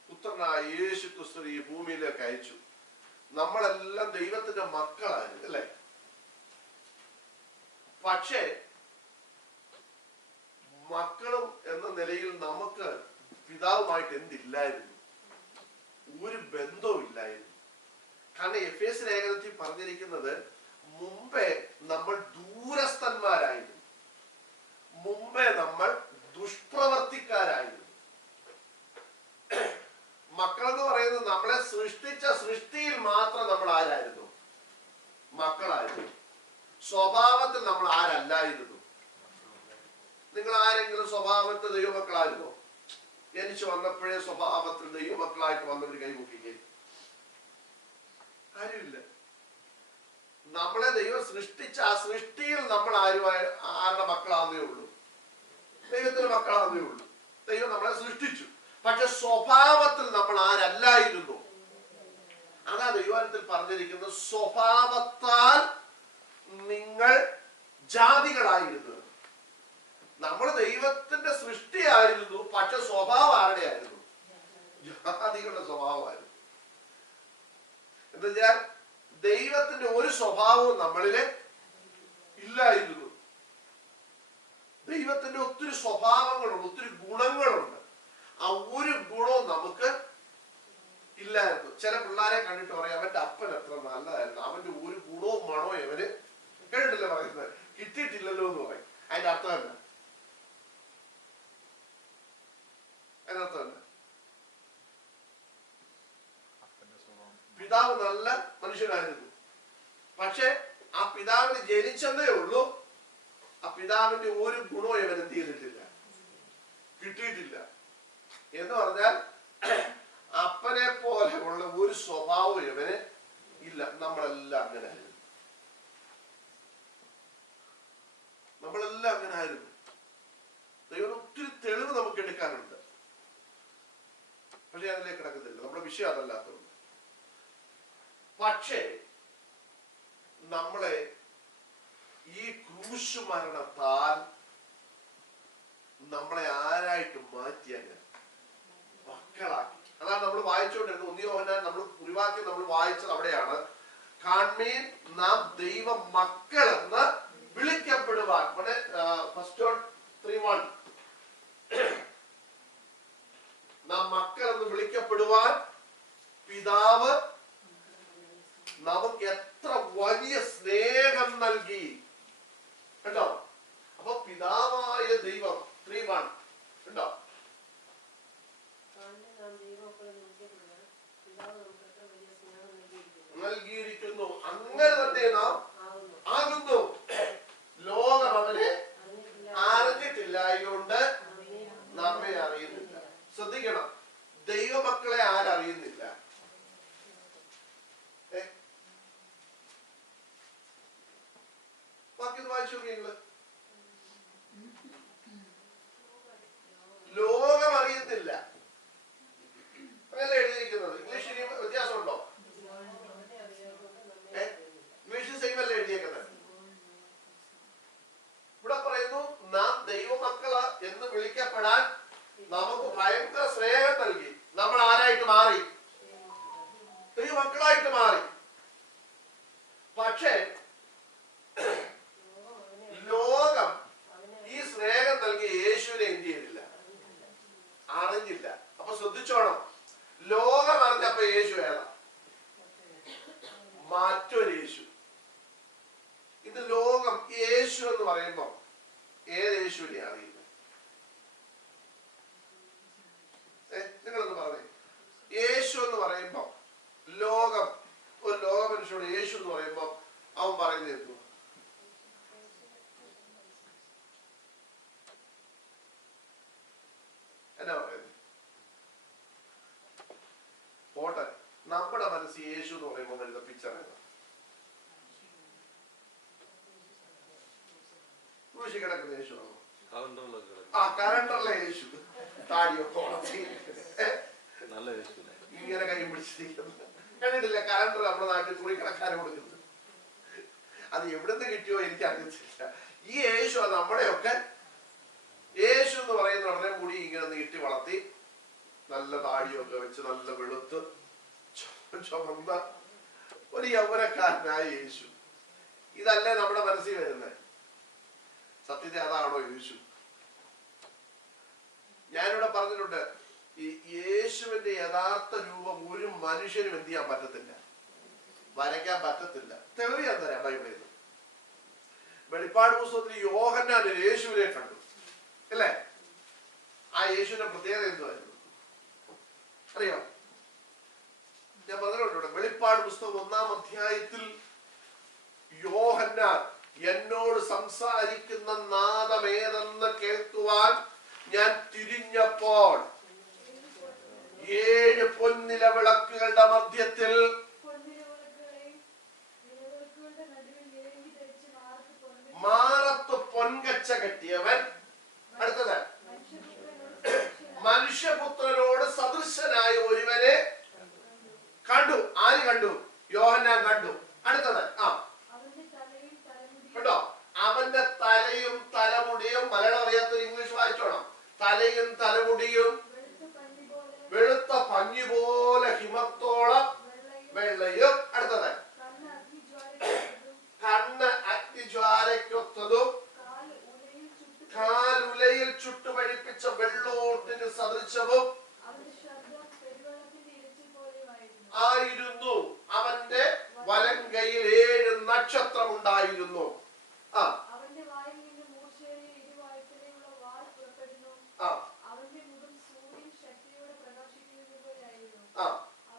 പുത്രനായ യേശു ക്രിസ്തു ഈ ഭൂമിയിലേക്ക് അയച്ചു. നമ്മളെല്ലാം ദൈവത്തിന്റെ മക്കളായിരുന്നു, അല്ലേ? പക്ഷേ മക്കളും എന്ന നിലയിൽ നമുക്ക് പിതാവുമായിട്ട് എന്തില്ലായിരുന്നു? ഒരു ബന്ധവും ഇല്ലായിരുന്നു. കാരണം എഫേസ്യ ലേഖനത്തിൽ പറഞ്ഞിരിക്കുന്നത്, മുമ്പേ നമ്മൾ ദൂരസ്ഥന്മാരായിരുന്നു, മുമ്പേ നമ്മൾ ദുഷ്പ്രവർത്തിക്കാരായിരുന്നു. മക്കളെന്ന് പറയുന്നത് നമ്മളെ സൃഷ്ടിച്ച സൃഷ്ടിയിൽ മാത്രം നമ്മൾ ആരായിരുന്നു? മക്കളായിരുന്നു. സ്വഭാവത്തിൽ നമ്മൾ ആരല്ലായിരുന്നു. നിങ്ങൾ ആരെങ്കിലും സ്വഭാവത്തിൽ ദൈവമക്കളായിരുന്നോ? ജനിച്ചു വന്നപ്പോഴേ സ്വഭാവത്തിൽ ദൈവമക്കളായിട്ട് വന്നവർ കൈമുക്കിക്കേ? ആരുമില്ല. നമ്മളെ ദൈവം സൃഷ്ടിച്ച ആ സൃഷ്ടിയിൽ നമ്മൾ ആരുടെ മക്കളാന്നേ ഉള്ളൂ? ദൈവത്തിന്റെ മക്കളാന്നേ ഉള്ളൂ. ദൈവം നമ്മളെ സൃഷ്ടിച്ചു. പക്ഷെ സ്വഭാവത്തിൽ നമ്മൾ ആരല്ലായിരുന്നു. അതാ ദൈവത്തിൽ പറഞ്ഞിരിക്കുന്നത്, സ്വഭാവത്താൽ നിങ്ങൾ ജാതികളായിരുന്നു. നമ്മൾ ദൈവത്തിന്റെ സൃഷ്ടിയായിരുന്നു, പക്ഷെ സ്വഭാവം ആരുടെ ആയിരുന്നു? ജാതികളുടെ സ്വഭാവമായിരുന്നു. എന്നുവെച്ചാൽ ദൈവത്തിന്റെ ഒരു സ്വഭാവവും നമ്മളില് ഇല്ലായിരുന്നു. ദൈവത്തിന്റെ ഒത്തിരി സ്വഭാവങ്ങളുണ്ട്, ഒത്തിരി ഗുണങ്ങളുണ്ട്. ആ ഒരു ഗുണവും നമുക്ക് ഇല്ലായിരുന്നു. ചില പിള്ളേരെ കണ്ടിട്ട് പറയാം, അവന്റെ അപ്പൻ എത്ര നല്ലതായിരുന്നു, അവന്റെ ഒരു ഗുണവും മണോ അവന് കേട്ടിട്ടില്ല പറയുന്നത്, കിട്ടിയിട്ടില്ലല്ലോ എന്ന് പറയും. അതിന്റെ അർത്ഥം തന്നെ അതിനർത്ഥം തന്നെ പിതാവ് നല്ല മനുഷ്യനായിരുന്നു, പക്ഷെ ആ പിതാവിന് ജനിച്ചതേ ഉള്ളൂ. ആ പിതാവിന്റെ ഒരു ഗുണവും ഇവൻ എന്ത് ചെയ്തിട്ടില്ല, കിട്ടിയിട്ടില്ല. എന്ന് പറഞ്ഞാൽ അപ്പനെ പോലെ ഉള്ള ഒരു സ്വഭാവം ഇവന് ഇല്ല. നമ്മളെല്ലാം അങ്ങനെ ആയിരുന്നു. നമ്മളെല്ലാം അങ്ങനെ ആയിരുന്നു. ദൈവം ഒത്തിരി തെളിവ് നമുക്ക് എടുക്കാനുണ്ട്. വ്യാഖ്യാനത്തിലേക്ക് കിടക്കുന്നില്ല, നമ്മുടെ വിഷയം അതല്ലാത്തതുകൊണ്ട്. പക്ഷേ നമ്മളെ ഈ ക്രൂശ് മരണത്താൽ നമ്മളെ ആരായിട്ട് മാറ്റിയങ്ങ് മക്കളാക്കി. അതാണ് നമ്മൾ വായിച്ചുകൊണ്ടിരുന്നത്. 1 യോഹന്നാൻ നമ്മൾ കുറിവാക്യം നമ്മൾ വായിച്ചത് അവിടെയാണ്. കാൺമീൻ നാം ദൈവ മക്കളെന്ന് വിളിക്കപ്പെടുവാൻ. ഫസ്റ്റ് ജോൺ 3:1 നാം മക്കളെന്ന് വിളിക്കപ്പെടുവാൻ പിതാവ് നമുക്ക് എത്ര വലിയ സ്നേഹം നൽകി കേട്ടോ. അപ്പൊ പിതാവായ ദൈവം 3:1 ഉണ്ടോ നൽകിയിരിക്കുന്നു. അങ്ങനെ തന്നെ നാം ആകുന്നു. ലോകം അവനെ അറിഞ്ഞിട്ടില്ലായതുകൊണ്ട് നമ്മെ അറിയുന്നില്ല. ശ്രദ്ധിക്കണം, ദൈവമക്കളെ ആരറിയുന്നില്ല? ബാക്കി വായിച്ചു നോക്കിയെങ്കിൽ ലോകം അറിയുന്നില്ല അങ്ങനല്ല എഴുതിയിരിക്കുന്നത്. ഇംഗ്ലീഷിന് വ്യത്യാസമുണ്ടോ? ഇംഗ്ലീഷിൽ സെയിം അല്ല എഴുതിയേക്കുന്നത്. ഇവിടെ പറയുന്നു നാം ദൈവമക്കള് എന്ന് വിളിക്കപ്പെടാൻ നമുക്ക് ഭയങ്കര സ്നേഹം നൽകി. നമ്മൾ ആരായിട്ട് മാറി? ദൈവമക്കളായിട്ട് മാറി. പക്ഷേ ലോകം ഈ സ്നേഹം നൽകി യേശുവിനെ എന്ത് ചെയ്തില്ല? അറിഞ്ഞില്ല. അപ്പൊ ശ്രദ്ധിച്ചോണം, ലോകം അറിഞ്ഞപ്പോ യേശു ഏതാ? മറ്റൊരു യേശു. ഇത് ലോകം യേശു എന്ന് പറയുമ്പോ ഏത് യേശുവിനെ അറിയുന്നത്? നിങ്ങളൊന്ന് പറഞ്ഞേ. യേശു എന്ന് പറയുമ്പോ ലോകം, ഒരു ലോക മനുഷ്യനോട് യേശു എന്ന് പറയുമ്പോ അവൻ പറയുന്നത് എന്തു? എന്നാ പറയുന്നത്? പോട്ടെ, നമ്മുടെ മനസ്സിൽ യേശു എന്ന് പറയുമ്പോൾ വരുന്ന പിക്ചർ ഏതാ? ക്രൂശി കിടക്കുന്ന യേശു ആണോ? ആ, കലണ്ടറിലെ യേശു, താടിയൊക്കെ വളർത്തി ഇങ്ങനെ കൈ പിടിച്ചിരിക്കുന്നത് കണ്ടിട്ടില്ല? കലണ്ടർ നമ്മുടെ നാട്ടിൽ തുണിക്കടക്കാരെ കൊടുക്കുന്നത്. അത് എവിടുന്ന് കിട്ടിയോ എനിക്ക് അറിയത്തില്ല. ഈ യേശു നമ്മുടെയൊക്കെ യേശു എന്ന് പറയുന്ന ഉടനെ മുടി ഇങ്ങനെ നീട്ടി വളർത്തി നല്ല താടിയൊക്കെ വെച്ച് നല്ല വെളുത്ത് ചുമന്ന ഒരു യൗവനക്കാരനായ യേശു. ഇതല്ലേ നമ്മുടെ മനസ്സിൽ വരുന്നത്? സത്യത്തെ അതാണോ യേശു? ഞാനിവിടെ പറഞ്ഞിട്ടുണ്ട്, ഈ യേശുവിന്റെ യഥാർത്ഥ രൂപം ഒരു മനുഷ്യനും എന്ത് ചെയ്യാൻ പറ്റത്തില്ല, വരയ്ക്കാൻ പറ്റത്തില്ല. തെളിവ് ഞാൻ തരാം ബൈബിളിൽ നിന്ന്. വെളിപ്പാട് പുസ്തകത്തിൽ യോഹന്നാൻ യേശുവിനെ കണ്ടു അല്ലേ? ആ യേശുവിന്റെ പ്രത്യേകത എന്തുവായിരുന്നു അറിയോ? ഞാൻ പറഞ്ഞിട്ടുണ്ട്, വെളിപ്പാട് പുസ്തകം 1-ാം അധ്യായത്തിൽ യോഹന്നാൻ എന്നോട് സംസാരിക്കുന്ന നാദമേതെന്ന് കേൾക്കുവാൻ ഞാൻ തിരിഞ്ഞപ്പോൾ 7 പൊന്നില വിളക്കുകളുടെ മധ്യത്തിൽ മാറത്ത് പൊൻകച്ച കെട്ടിയവൻ, അടുത്തത് മനുഷ്യപുത്രനോട് സദൃശനായ ഒരുവനെ കണ്ടു. ആര് കണ്ടു? യോഹന്നാൻ കണ്ടു. അടുത്തത് കണ്ടോ? അവന്റെ തലയും തലമുടിയും, മലയാളം അറിയാത്തൊരു ഇംഗ്ലീഷ് വായിച്ചോണം. തലയും തലമുടിയും വെളുത്ത പഞ്ഞി പോലെ ഹിമത്തോളം വെള്ളയും. അടുത്തത് കണ്ണ് അഗ്നിജ്വാലയ്ക്കൊത്തതും കാലുലയിൽ ചുട്ടുപഴിപ്പിച്ച വെള്ളോട്ടിന് സദൃശവും ആയിരുന്നു. അവന്റെ വലം കൈയിൽ 7 നക്ഷത്രം ഉണ്ടായിരുന്നു.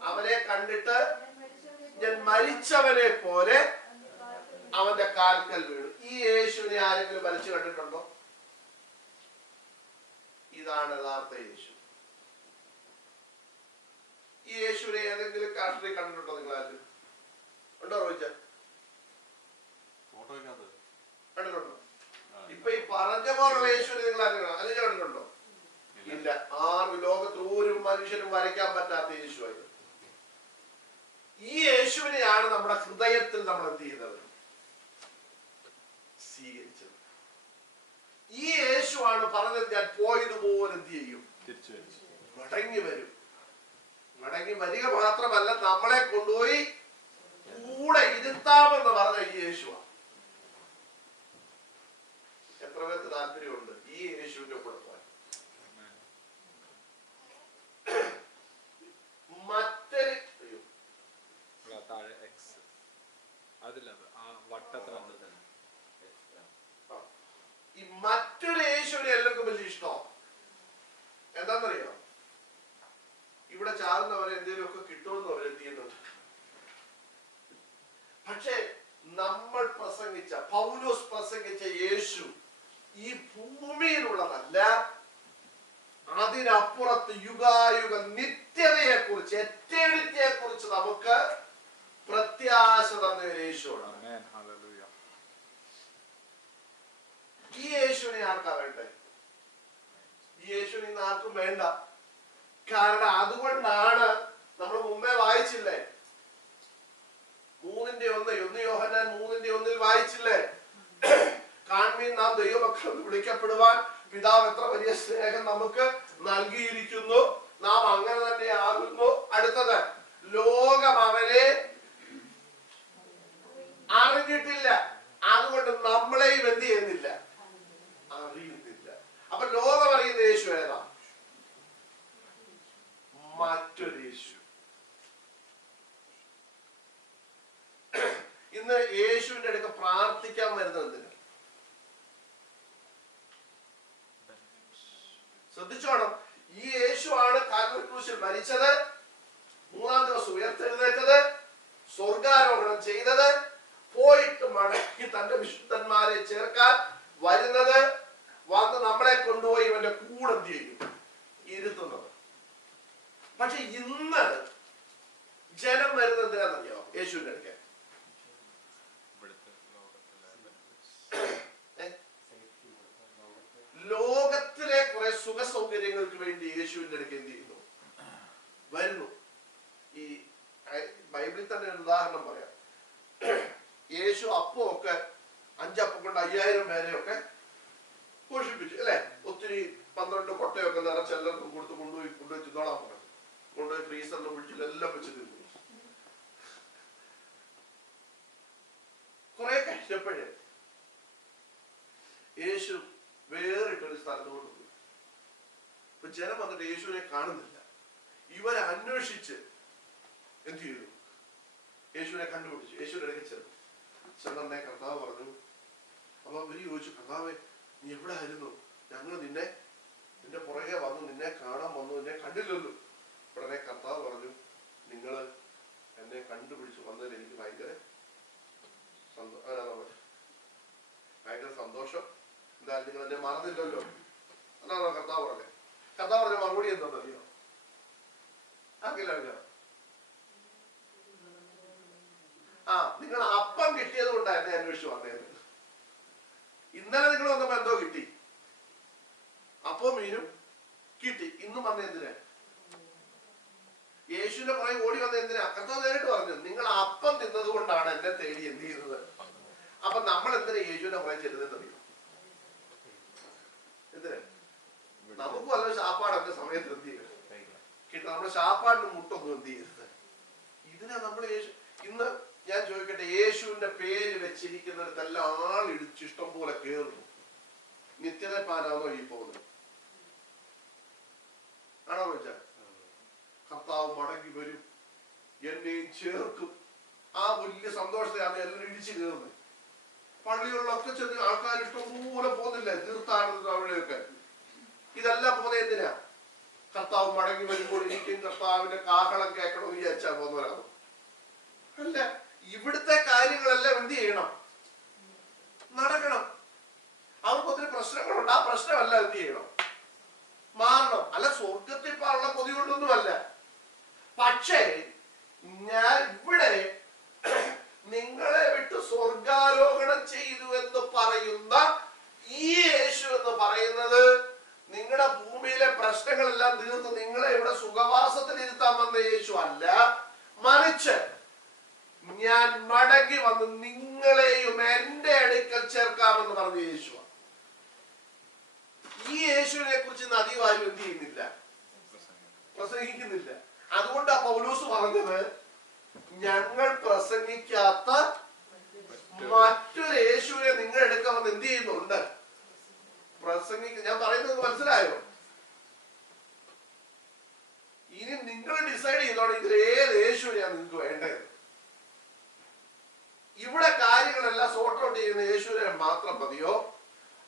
അവനെ കണ്ടിട്ട് ഞാൻ മരിച്ചവനെ പോലെ അവന്റെ കാൽക്കൽ വീണു. ഈ യേശുവിനെ ആരെങ്കിലും മരിച്ചു കണ്ടിട്ടുണ്ടോ? ഇതാണ് യഥാർത്ഥ യേശു. ഈ യേശുവിനെ ഏതെങ്കിലും കാഷ്ട്രി കണ്ടിട്ടുണ്ടോ? നിങ്ങൾ ആരും ഉണ്ടോ? റോയിച്ച കണ്ടിട്ടുണ്ടോ? ഇപ്പൊ ഈ പറഞ്ഞ പോലുള്ള യേശുവിനെ നിങ്ങൾ ആരും കണ്ടിട്ടുണ്ടോ? ഇല്ല. ലോകത്ത് ഒരു മനുഷ്യനും വരയ്ക്കാൻ പറ്റാത്ത യേശുവായിരുന്നു. ഈ യേശുവിനെയാണ് നമ്മുടെ ഹൃദയത്തിൽ നമ്മൾ എന്ത് ചെയ്യുന്നത്? സ്വീകരിച്ചത്. ഈ യേശുവാണ് പറഞ്ഞത്, ഞാൻ പോയതുപോലെ എന്ത് ചെയ്യും? മടങ്ങി വരും. മടങ്ങി വരിക മാത്രമല്ല, നമ്മളെ കൊണ്ടുപോയി കൂടെ ഇരുത്താമെന്ന് പറഞ്ഞ ഈ യേശുവാണ്. എത്ര പേർക്ക് താല്പര്യമുണ്ട് ഈ യേശുവിന്റെ കൂടെ പോകാൻ? മറ്റൊരു ഈ മറ്റൊരു യേശുവിനെ എല്ലാവർക്കും വലിയ ഇഷ്ടമാണ്. എന്താണെന്നറിയോ? ഇവിടെ ചാകുന്നവരെ എന്തെങ്കിലുമൊക്കെ കിട്ടുമെന്ന് അവർ എന്ത് ചെയ്യുന്നുണ്ട്. പക്ഷേ നമ്മൾ പ്രസംഗിച്ച, പൗലോസ് പ്രസംഗിച്ച യേശു ഈ ഭൂമിയിലുള്ളതല്ല, അതിനപ്പുറത്ത് യുഗായുഗ നിത്യതയെ കുറിച്ച്, എറ്റേണിറ്റിയെ കുറിച്ച് നമുക്ക് പ്രത്യാശ തന്ന ഒരു യേശുവാണ്. ഈ യേശുവിനെ ആർക്കാ വേണ്ടേ? ഈ യേശുവിനെ ഇന്ന് ആർക്കും വേണ്ട. കാരണം അതുകൊണ്ടാണ് നമ്മൾ മുമ്പേ വായിച്ചില്ലേ, 3:1 യോഹന്നാൻ 3:1 വായിച്ചില്ലേ, കാൺമീൻ നാം ദൈവമക്കൾ വിളിക്കപ്പെടുവാൻ പിതാവ് എത്ര വലിയ സ്നേഹം നമുക്ക് നൽകിയിരിക്കുന്നു, നാം അങ്ങനെ തന്നെ ആകുന്നു. അടുത്തത്, ലോകം അവനെ അറിഞ്ഞിട്ടില്ല, അതുകൊണ്ട് നമ്മളെയും എന്ത് ചെയ്യുന്നില്ല? അറിയുന്നില്ല. അപ്പൊ ലോകം അറിയുന്ന യേശു ഏതാ? മറ്റൊരു യേശു. ഇന്ന് യേശുവിന്റെ അടുക്ക പ്രാർത്ഥിക്കാൻ വരുന്നത് എന്തിനാ? ശ്രദ്ധിച്ചോണം. ഈ യേശുവാണ് കാൽവരി ക്രൂശിൽ മരിച്ചത്, 3-ാം ദിവസം ഉയർത്തെഴുന്നേറ്റത്, സ്വർഗാരോഹണം ചെയ്തത്, പോയിട്ട് മടങ്ങി തന്റെ വിശുദ്ധന്മാരെ ചേർക്കാൻ വരുന്നത്, വന്ന് നമ്മളെ കൊണ്ടുപോയി ഇവന്റെ കൂടെ എന്ത് ചെയ്യും? ഇരുത്തുന്നത്. പക്ഷെ ഇന്ന് ജനം വരുന്നത് എന്തിനാണെന്നറിയോ? യേശുവിന്റെ അടുക്ക ലോകത്തിലെ കുറെ സുഖ സൗകര്യങ്ങൾക്ക് വേണ്ടി യേശുവിന്റെ അടുക്ക എന്ത് ചെയ്യുന്നു? വരുന്നു. ഈ ബൈബിളിൽ തന്നെ ഒരു ഉദാഹരണം പറയാം. യേശു അപ്പമൊക്കെ 5 അപ്പം കൊണ്ട് 5000 പേരെയൊക്കെ പോഷിപ്പിച്ചു അല്ലെ? ഒത്തിരി 12 കൊട്ടയൊക്കെ നിറച്ച് എല്ലാവർക്കും കൊണ്ടുപോയി തിന്നോളാൻ പറഞ്ഞു. കൊണ്ടുപോയി ഫ്രീസറിലും പിടിച്ചില്ല എല്ലാം വെച്ച് തിന്നു. കുറെ കഴിച്ചപ്പോഴേ യേശു വേറിട്ടൊരു സ്ഥലത്തോട്ട് പോയി. ഇപ്പൊ ജനം വന്നിട്ട് യേശുവിനെ കാണുന്നില്ല. ഇവരെ അന്വേഷിച്ച് എന്ത് ചെയ്തു? യേശുവിനെ കണ്ടുപിടിച്ചു. യേശുവിന്റെ ഇടയ്ക്ക് ചെന്നെ കർത്താവ് പറഞ്ഞു. അപ്പൊ അവര് ചോദിച്ചു, കർത്താവേ നീ എവിടെ ആയിരുന്നു? ഞങ്ങൾ നിന്റെ പുറകെ വന്നു, നിന്നെ കാണാൻ വന്നു, നിന്നെ കണ്ടില്ലല്ലോ. ഉടനെ കർത്താവ് പറഞ്ഞു, നിങ്ങള് എന്നെ കണ്ടുപിടിച്ചു വന്നതിൽ എനിക്ക് ഭയങ്കര സന്തോഷം. എന്തായാലും നിങ്ങൾ എന്നെ മറന്നില്ലല്ലോ എന്നാണോ കർത്താവ് പറഞ്ഞത്. കർത്താവ് പറഞ്ഞ മറുപടി എന്താണെന്നറിയോ? ആക്കില്ല. നിങ്ങൾ അപ്പം കിട്ടിയത് കൊണ്ടാണ് എന്നെ അന്വേഷിച്ച് വന്നത്. ഇന്നലെ നിങ്ങൾ വന്നപ്പോ എന്തോ കിട്ടി? അപ്പവും മീനും കിട്ടി. ഇന്നും വന്ന എന്തിനാ? യേശുവിന്റെ പുറകെ ഓടി വന്ന എന്തിനാ? കർത്താവ് നേരിട്ട് പറഞ്ഞു, നിങ്ങൾ അപ്പം തിന്നത് കൊണ്ടാണ് എന്നെ തേടി എന്ത് ചെയ്യുന്നത്. അപ്പൊ നമ്മൾ എന്തിനാ യേശുവിന്റെ പുറകെ ചെല്ലുന്നതെന്നറിയോ? എന്തിനാ? നമുക്ക് വല്ല ശാപ്പാടൊക്കെ സമയത്ത് എന്ത് ചെയ്യരുത് കിട്ടും. നമ്മുടെ ശാപ്പാടിന് മുട്ടൊന്നും എന്ത് ചെയ്യരുത്. ഇതിനാ നമ്മൾ യേശു. ഇന്ന് ഞാൻ ചോദിക്കട്ടെ, യേശുവിന്റെ പേര് വെച്ചിരിക്കുന്നിടത്തെല്ലാം ആളിടിച്ച് ഇഷ്ടം പോലെ കേറുന്നു. നിത്യത പാലാണോ ഈ പോകുന്നത്? ആണോ ചോദിച്ചാൽ? കർത്താവ് മടങ്ങി വരും, എന്നെയും ചേർക്കും. ആ വലിയ സന്തോഷത്തെയാണ് എല്ലാവരും ഇടിച്ചു കയറുന്നത്. പള്ളികളിലൊക്കെ ചെന്ന് ആൾക്കാർ ഇഷ്ടംപോലെ പോകുന്നില്ലേ തീർത്ഥാടനത്തിന് അവിടെയൊക്കെ? ഇതെല്ലാം പോകുന്നത് എന്തിനാ? കർത്താവ് മടങ്ങി വരുമ്പോൾ എനിക്കും കർത്താവിന്റെ കാഹളം കേൾക്കണമെന്ന് വിചാരിച്ചാൽ പോകുന്നവരാണോ? അല്ല. ഇവിടുത്തെ കാര്യങ്ങളെല്ലാം എന്ത് ചെയ്യണം? നടക്കണം. അവർക്ക് ഒത്തിരി പ്രശ്നങ്ങളുണ്ട്. ആ പ്രശ്നമല്ല എന്ത് ചെയ്യണം? മാറണം. അല്ല സ്വർഗത്തിൽ പാടുള്ള കൊതി കൊണ്ടൊന്നുമല്ല. പക്ഷേ ഞാൻ ഇവിടെ നിങ്ങളെ വിട്ട് സ്വർഗാരോഹണം ചെയ്തു എന്ന് പറയുന്ന ഈ യേശു എന്ന് പറയുന്നത് നിങ്ങളുടെ ഭൂമിയിലെ പ്രശ്നം പ്രശ്നങ്ങളെല്ലാം തീർത്ത് നിങ്ങളെ ഇവിടെ സുഖവാസത്തിൽ ഇരുത്താൻ വന്ന യേശു അല്ല, മറിച്ച് ഞാൻ മടങ്ങി വന്ന് നിങ്ങളെയും എന്റെ അടുക്കൽ ചേർക്കാമെന്ന് പറഞ്ഞ യേശു. ഈ യേശുവിനെ കുറിച്ച് അധികം ആരും എന്ത് ചെയ്യുന്നില്ല, പ്രസംഗിക്കുന്നില്ല. അതുകൊണ്ടാ പൗലോസ് പറഞ്ഞത്, ഞങ്ങൾ പ്രസംഗിക്കാത്ത മറ്റൊരു യേശുവിനെ നിങ്ങൾ എടുക്കാമെന്ന് എന്ത് ചെയ്യുന്നുണ്ട്, പ്രസംഗിക്കും. ഞാൻ പറയുന്നത് മനസ്സിലായോ? ഇനി നിങ്ങൾ ഡിസൈഡ് ചെയ്തോളൂ ഇതിൽ ഏത് യേശുവിനെയാണ് നിങ്ങൾക്ക് വേണ്ടത്. ഇവിടെ കാര്യങ്ങളെല്ലാം സോർട്ട് ഔട്ട് ചെയ്യുന്ന യേശുവിനെ മാത്രം മതിയോ,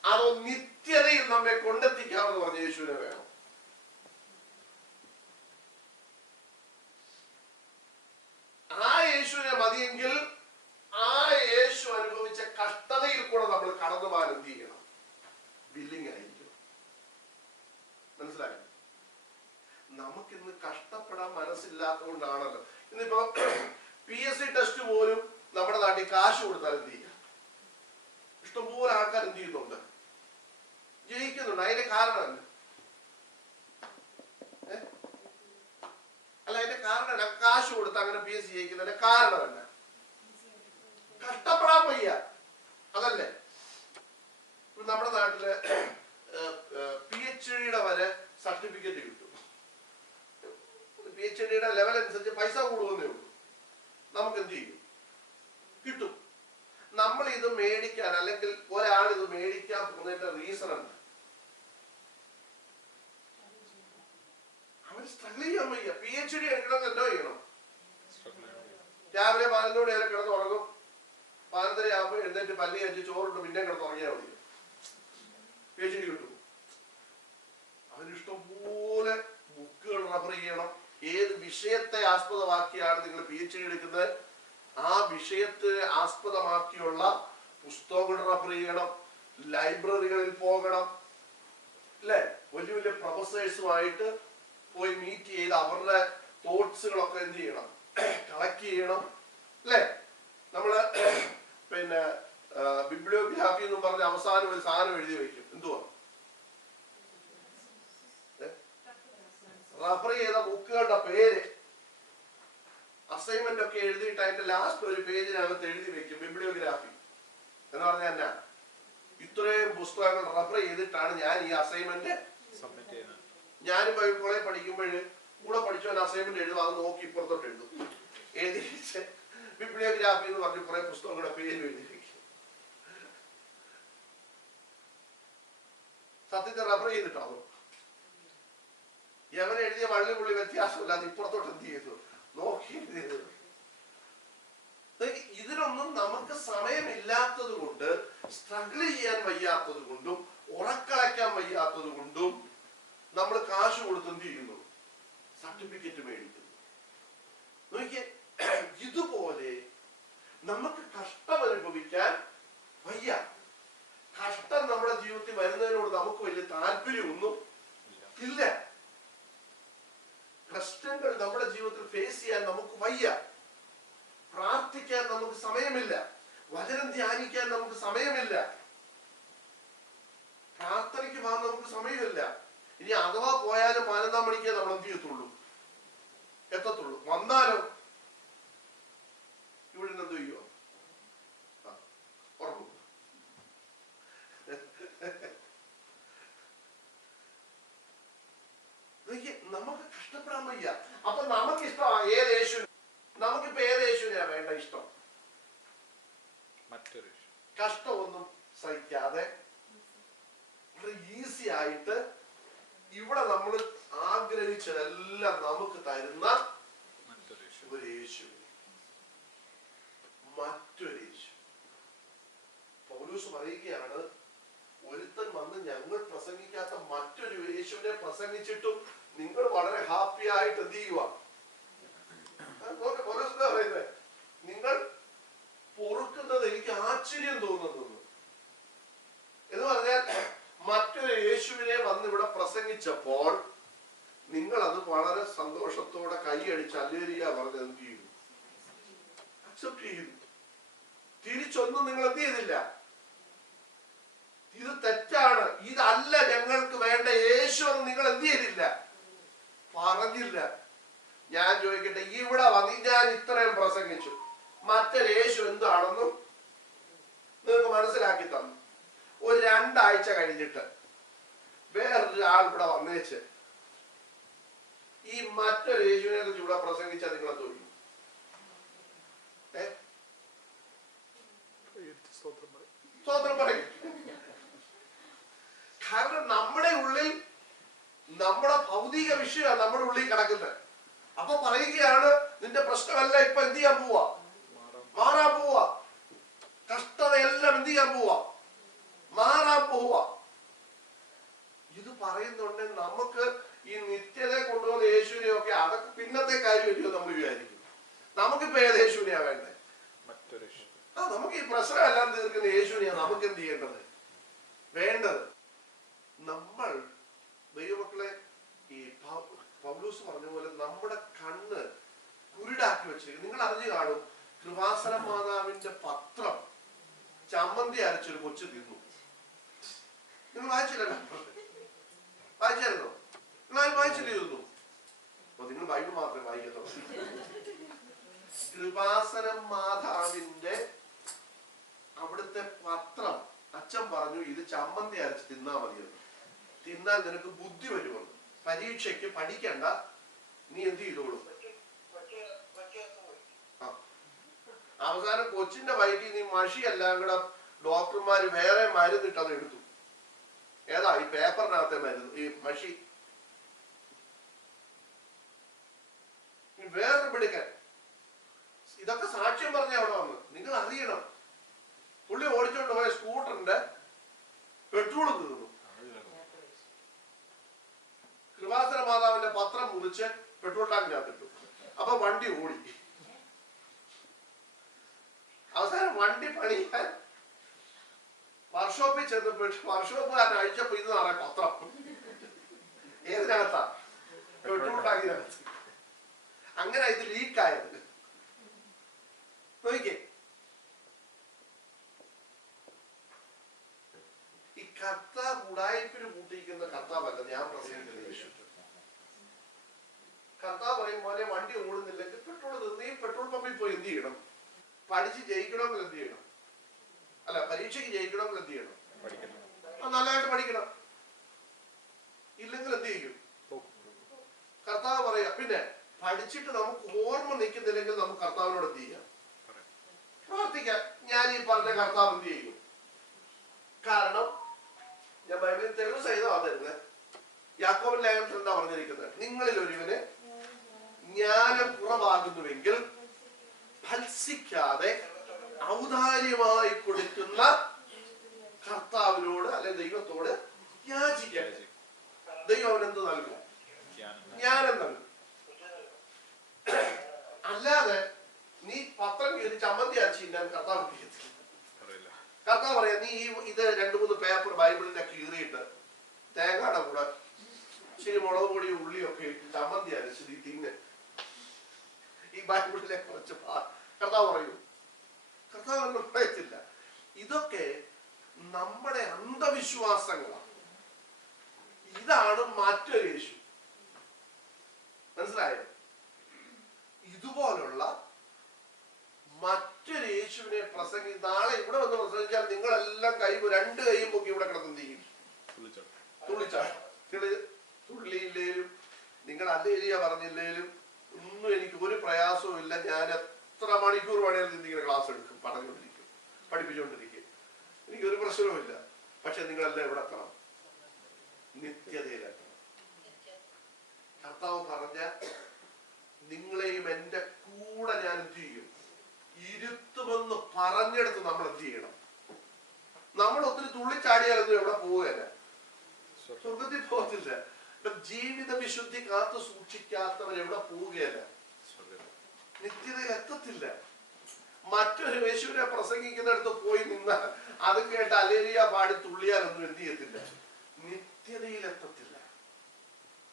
അതോ നിത്യതയിൽ നമ്മെ കൊണ്ടെത്തിക്കാമെന്ന് പറഞ്ഞ യേശുവിനെ വേണം? ആ യേശുവിനെ മതിയെങ്കിൽ ആ യേശു അനുഭവിച്ച കഷ്ടതയിൽ കൂടെ നമ്മൾ കടന്നു പോകാൻ എന്ത് ചെയ്യണം, വില്ലിങ് ആയിരിക്കണം. മനസ്സിലായോ? നമുക്കിന്ന് കഷ്ടപ്പെടാൻ മനസ്സില്ലാത്തതുകൊണ്ടാണല്ലോ. ഇന്നിപ്പോ PSC ടെസ്റ്റ് പോലും നമ്മുടെ നാട്ടിൽ കാശ് കൊടുത്താൽ എന്ത് ചെയ്യാം, ഇഷ്ടംപോലെ ആൾക്കാർ എന്ത് ചെയ്യുന്നുണ്ട്, ജയിക്കുന്നുണ്ട്. അതിന്റെ കാരണം അല്ല, അതിന്റെ കാരണമല്ല. കാശ് കൊടുത്ത് അങ്ങനെ PSC ജയിക്കുന്നതിന്റെ കാരണമല്ല, കഷ്ടപ്പെടാൻ വയ്യ, അതല്ലേ. നമ്മുടെ നാട്ടില് PhD വരെ സർട്ടിഫിക്കറ്റ് കിട്ടും. PhD ലെവൽ അനുസരിച്ച് പൈസ കൂടുന്നേ ഉള്ളൂ. നമുക്ക് എന്ത് ചെയ്യും, കിട്ടും. നമ്മൾ ഇത് മേടിക്കാൻ, അല്ലെങ്കിൽ ഒരാൾ ഇത് മേടിക്കാൻ പോകുന്നതിന്റെ റീസൺ എന്താ? അവൻ സ്ട്രഗിൾ ചെയ്യാൻ വയ്യ. PhD എടുക്കണം എന്തോ ചെയ്യണം, രാവിലെ 11 മണി വരെ കിടന്ന് ഉറങ്ങും, 11:30 ആകുമ്പോൾ എഴുന്നേറ്റ് പല്ലി കഴിച്ച് ചോറിട്ട് പിന്നെ കിടന്ന് ഉറങ്ങിയാൽ മതി, PhD കിട്ടും. അവനിഷ്ടംപോലെ ബുക്കുകൾ റെഫർ ചെയ്യണം. ഏത് വിഷയത്തെ ആസ്പദമാക്കിയാണ് നിങ്ങൾ PhD എടുക്കുന്നത്, ആ വിഷയത്തെ ആസ്പദമാക്കിയുള്ള പുസ്തകങ്ങൾ റെഫർ ചെയ്യണം, ലൈബ്രറികളിൽ പോകണം, അല്ലെ, വലിയ വലിയ പ്രൊഫസേഴ്സുമായിട്ട് പോയി മീറ്റ് ചെയ്ത് അവരുടെ തോട്ട്സുകളൊക്കെ എന്ത് ചെയ്യണം, കളക്ട് ചെയ്യണം, അല്ലെ. നമ്മള് പിന്നെ ബിബ്ലിയോഗ്രാഫി എന്നും പറഞ്ഞ അവസാനം ഒരു സാധനം എഴുതി വെക്കും. എന്തുവാ, റെഫർ ചെയ്ത ബുക്കുകളുടെ പേര്, അസൈൻമെന്റ് ഒക്കെ എഴുതിയിട്ട് അതിന്റെ ലാസ്റ്റ് ഒരു പേജിനകത്ത് എഴുതി വെക്കും ബിബ്ലിയോഗ്രാഫി എന്ന് പറഞ്ഞാൽ എന്നാ, ഇത്രയും പുസ്തകങ്ങൾ റെഫർ ചെയ്തിട്ടാണ് ഞാൻ ഈ അസൈൻമെന്റ് സബ്മിറ്റ് ചെയ്യുന്നത്. ഞാനും ബൈബിൾ കോളേജിൽ പഠിക്കുമ്പോൾ കൂടെ പഠിച്ചവൻ അസൈൻമെന്റ് എഴുതും, അത് നോക്കി ഇപ്പുറത്തോട്ട് എഴുതും, എഴുതി വെച്ച് ബിബ്ലിയോഗ്രാഫി എന്ന് പറഞ്ഞ് കുറെ പുസ്തകങ്ങളുടെ പേര് എഴുതി വെക്കും. സത്യത്തെ റെഫർ ചെയ്തിട്ടാണോ? യവൻ എഴുതിയ വള്ളി പുള്ളി വ്യത്യാസമില്ലാതെ ഇപ്പുറത്തോട്ട് എന്ത് ചെയ്തു, നോക്കി എഴുതിയത്. ഇതിനൊന്നും നമുക്ക് സമയമില്ലാത്തത് കൊണ്ട്, സ്ട്രഗിൾ ചെയ്യാൻ വയ്യാത്തത് കൊണ്ടും, ഉറക്കളയ്ക്കാൻ വയ്യാത്തത് കൊണ്ടും നമ്മൾ കാശ് കൊടുത്ത് എന്ത് ചെയ്യുന്നു, സർട്ടിഫിക്കറ്റ് മേടിക്കുന്നു. നോക്കിയേ, ഇതുപോലെ നമുക്ക് കഷ്ടം അനുഭവിക്കാൻ വയ്യ. കഷ്ടം നമ്മുടെ ജീവിതത്തിൽ വരുന്നതിനോട് നമുക്ക് വലിയ താല്പര്യമൊന്നും ഇല്ല. കഷ്ടങ്ങൾ നമ്മുടെ ജീവിതത്തിൽ ഫേസ് ചെയ്യാൻ നമുക്ക് വയ്യ. പ്രാർത്ഥിക്കാൻ നമുക്ക് സമയമില്ല, വചനം ധ്യാനിക്കാൻ നമുക്ക് സമയമില്ല, പ്രാർത്ഥനയ്ക്ക് പോകാൻ നമുക്ക് സമയമില്ല. ഇനി അഥവാ പോയാലും 12 മണിക്കേ നമ്മൾ എന്ത് ചെയ്യത്തുള്ളൂ, എത്തത്തുള്ളൂ. വന്നാലോ ഇവിടെ എന്ത് ചെയ്യോ, ഉറങ്ങും. നമുക്ക് കഷ്ടപ്പെടാൻ വയ്യ. അപ്പൊ നമുക്ക് ഇഷ്ടമാണ് ഏത് യേശു, നമുക്കിപ്പോ ഏത് യേശുവിനാ വേണ്ട ഇഷ്ടം? മറ്റൊരു കഷ്ടമൊന്നും സഹിക്കാതെ ഈസി ആയിട്ട് ഇവിടെ നമ്മൾ ആഗ്രഹിച്ചതെല്ലാം നമുക്ക് തരുന്ന ഒരു യേശു, മറ്റൊരു യേശു. പൗലോസ് പറയുകയാണ്, ഒരുത്തൻ വന്ന് ഞങ്ങൾ പ്രസംഗിക്കാത്ത മറ്റൊരു യേശുവിനെ പ്രസംഗിച്ചിട്ടും നിങ്ങൾ വളരെ ഹാപ്പി ആയിട്ട് എന്ത് ചെയ്യുക? പൗലോസ് എന്താ പറയുന്നത്? നിങ്ങൾ പൊറുക്കുന്നത് എനിക്ക് ആശ്ചര്യം തോന്നുന്നു എന്ന് പറഞ്ഞാൽ, മറ്റൊരു യേശുവിനെ വന്ന് ഇവിടെ പ്രസംഗിച്ചപ്പോൾ നിങ്ങൾ അത് വളരെ സന്തോഷത്തോടെ കൈയടിച്ച് അല്ലേലൂയ പറഞ്ഞ് എന്ത് ചെയ്തു? അക്സെപ്റ്റ് ചെയ്തു. തിരിച്ചൊന്നും നിങ്ങൾ എന്ത് ചെയ്തില്ല, ഇത് തെറ്റാണ്, ഇതല്ല ഞങ്ങൾക്ക് വേണ്ട യേശു എന്ന് നിങ്ങൾ എന്ത് ചെയ്തില്ല, പറഞ്ഞില്ല. ഞാൻ ചോദിക്കട്ടെ, ഇവിടെ വന്ന് ഞാൻ ഇത്രയും പ്രസംഗിച്ചു, മറ്റൊരു യേശു എന്താണെന്നും നിങ്ങൾക്ക് മനസ്സിലാക്കി തന്നു. ഒരു 2 ആഴ്ച കഴിഞ്ഞിട്ട് വേറൊരാൾ ഇവിടെ വന്നേച്ച് ഈ മറ്റൊരു യേശുവിനെ കുറിച്ച് ഇവിടെ പ്രസംഗിച്ചാൽ നിങ്ങളെ തോന്നും. സ്തോത്രം പറയും. കാരണം നമ്മുടെ ഉള്ളിൽ നമ്മുടെ ഭൗതിക വിഷയമാണ് നമ്മുടെ ഉള്ളിൽ കിടക്കുന്നത്. അപ്പൊ പറയുകയാണ്, നിന്റെ പ്രശ്നമല്ല ഇപ്പൊ എന്ത് ചെയ്യാൻ പോവാ, മാറാൻ പോവാ. കഷ്ടതയെല്ലാം എന്ത് ചെയ്യാൻ പോവാ, മാറാൻ പോവാ. ഇത് പറയുന്നുണ്ട് നമുക്ക് ഈ നിത്യതയെ കൊണ്ടുവന്ന യേശുവിനെയൊക്കെ അതൊക്കെ പിന്നത്തെ കാര്യമല്ലോ നമ്മൾ വിചാരിക്കും. നമുക്കിപ്പോ ഏത് യേശുവിനെയാ വേണ്ടേ? നമുക്ക് ഈ പ്രശ്നമെല്ലാം തീർക്കുന്ന യേശുവിനെയാ നമുക്ക് എന്ത് ചെയ്യേണ്ടത്, വേണ്ടത്. നമ്മൾ ദൈവമക്കളെ, ഈ പൗലോസ് പറഞ്ഞ പോലെ നമ്മുടെ കണ്ണ് കുരുടാക്കി വെച്ചിരിക്കും. നിങ്ങൾ അറിഞ്ഞു കാണും, കൃപാസന മാതാവിന്റെ പത്രം ചമ്മന്തി അരച്ചൊരു കൊച്ചു തിന്നു. നിങ്ങൾ വായിച്ചില്ലല്ലോ? വായിച്ചായിരുന്നോ? നിങ്ങൾ വായിച്ചിരുന്നു? നിങ്ങൾ ബൈബിൾ മാത്രമേ വായിക്കത്തുള്ളൂ. കൃപാസന മാതാവിന്റെ അവിടുത്തെ പത്രം അച്ഛൻ പറഞ്ഞു, ഇത് ചമ്മന്തി അരച്ച് തിന്നാ മതിയെന്ന്. തിന്നാൽ നിനക്ക് ബുദ്ധി വരുമെന്ന്. പരീക്ഷയ്ക്ക് പഠിക്കണ്ട, നീ എന്ത് ചെയ്തോളൂ. അവസാനം കൊച്ചിന്റെ വയറ്റിൽ നീ മഷിയെല്ലാം കൂടെ ഡോക്ടർമാര് വേറെ മരുന്നിട്ടത് എടുത്തു. ഏതാ ഈ പേപ്പറിനകത്തെ മരുന്ന്, ഈ മഷി. വേറെ പിടിക്കാൻ ഇതൊക്കെ സാക്ഷ്യം പറഞ്ഞ അവിടെ വന്ന്. നിങ്ങൾ അറിയണം, പുള്ളി ഓടിച്ചോണ്ട് പോയ സ്കൂട്ടറിന്റെ പെട്രോൾ തീർന്നു. കൃപാസന മാതാവിന്റെ പത്രം മുറിച്ച് പെട്രോൾ ടാങ്കിനകത്തിട്ടു. അപ്പൊ വണ്ടി ഓടി. അവസാനം വണ്ടി പണിയാൻ വർക്ക്ഷോപ്പിൽ ചെന്നപ്പോ വർക്ക്ഷോപ്പുകാരൻ അഴിച്ചപ്പോ ഇത് നിറയെ പത്രം. ഏതിനകത്താ? പെട്രോൾ ടാങ്കിനകത്ത്. അങ്ങനെ ഇത് ലീക്കായത്. നോക്കിക്കേ, ഈ കർത്താവ് ഉടായ്പിന് കൂട്ടിയിരിക്കുന്ന കർത്താവല്ല ഞാൻ പ്രസംഗിക്കുന്ന യേശു. കർത്താവ് പറയും പോലെ വണ്ടി ഓടുന്നില്ലെങ്കിൽ പെട്രോൾ തീർന്ന് ഈ പെട്രോൾ പമ്പിൽ പോയി എന്ത് ചെയ്യണം? പഠിച്ച് ജയിക്കണമെങ്കിൽ എന്ത് ചെയ്യണം? അല്ല, പരീക്ഷയ്ക്ക് ജയിക്കണമെങ്കിൽ എന്ത് ചെയ്യണം? നല്ലതായിട്ട് പഠിക്കണം. ഇല്ലെങ്കിൽ എന്ത് ചെയ്യും? കർത്താവ് പറയാ. പിന്നെ പഠിച്ചിട്ട് നമുക്ക് ഓർമ്മ നിൽക്കുന്നില്ലെങ്കിൽ നമുക്ക് കർത്താവിനോട് എന്ത് ചെയ്യാം? പ്രാർത്ഥിക്കാം. ഞാൻ ഈ പറഞ്ഞ കർത്താവ് എന്ത് ചെയ്യും? കാരണം ഞാൻ ബൈബിളിൽ തെളിവ് സഹിതം തരുന്നത്. യാക്കോബിന്റെ ലേഖനത്തിൽ എന്താ പറഞ്ഞിരിക്കുന്നത്? നിങ്ങളിൽ ഒരുവന് ജ്ഞാനം കുറവാകുന്നുവെങ്കിൽ ഭത്സിക്കാതെ ഔദാര്യമായി കൊടുക്കുന്ന കർത്താവിനോട് അല്ലെ ദൈവത്തോട് യാചിക്കാൻ. ദൈവം അവനെന്ത് നൽകും? ജ്ഞാനം നൽകും. അല്ലാതെ നീ പത്രം കീറി ചമ്മന്തി അരച്ച് തിന്നാൻ കർത്താവ് ചെയ്യത്തില്ല. കർത്താവ് പറയാ, നീ ഇത് 2-3 പേപ്പർ ബൈബിളിന്റെ കീറിയിട്ട് തേങ്ങയുടെ കൂടെ ഇച്ചിരി മുളക് പൊടിയും ഉള്ളിയൊക്കെ ഇട്ട് ചമ്മന്തി അരച്ച് നീ തിന്ന്. ഈ ബൈബിളിലെ കുറച്ച് കർത്താവ് പറയൂ? കർത്താവ് ഒന്നും പറയത്തില്ല. ഇതൊക്കെ നമ്മുടെ അന്ധവിശ്വാസങ്ങളാണ്. ഇതാണ് മറ്റൊരു യേശു. മനസ്സിലായോ? ഇതുപോലുള്ള മറ്റൊരു യേശുവിനെ നാളെ ഇവിടെ വന്ന് പ്രസംഗിച്ചാൽ നിങ്ങളെല്ലാം 2 കൈയും പൊക്കി ഇവിടെ കിടന്നെന്തെയും തുള്ളിയില്ലേലും നിങ്ങൾ അല്ലേലിയ പറഞ്ഞില്ലേലും ഒന്നും എനിക്ക് ഒരു പ്രയാസവും ഇല്ല. ഞാൻ എത്ര മണിക്കൂർ വേണേലും നിന്നിങ്ങനെ ക്ലാസ് എടുക്കും, പറഞ്ഞുകൊണ്ടിരിക്കും, പഠിപ്പിച്ചുകൊണ്ടിരിക്കും. എനിക്കൊരു പ്രശ്നവുമില്ല. പക്ഷെ നിങ്ങളെല്ലാം എവിടെ എത്തണം? നിത്യതയിലെത്തണം. കർത്താവ് പറഞ്ഞ നിങ്ങളെയും എന്റെ കൂടെ ഞാൻ എന്ത് ചെയ്യും? ഇരുത്തുമെന്ന് പറഞ്ഞെടുത്ത് നമ്മൾ എന്ത് ചെയ്യണം? നമ്മൾ ഒത്തിരി തുള്ളിച്ചാടിയാലൊന്നും എവിടെ പോവുകയല്ല, സ്വർഗത്തിൽ പോകത്തില്ല. ജീവിത വിശുദ്ധി കാത്തു സൂക്ഷിക്കാത്തവർ എവിടെ പോവുകയല്ല, നിത്യതയിൽ എത്തത്തില്ല. മറ്റൊരു യേശുവിനെ പ്രസംഗിക്കുന്നിടത്ത് പോയി നിന്നാൽ അത് കേട്ട് അലേലിയ പാടി തുള്ളിയാലൊന്നും എന്ത് ചെയ്യത്തില്ല, നിത്യതയിൽ എത്തത്തില്ല.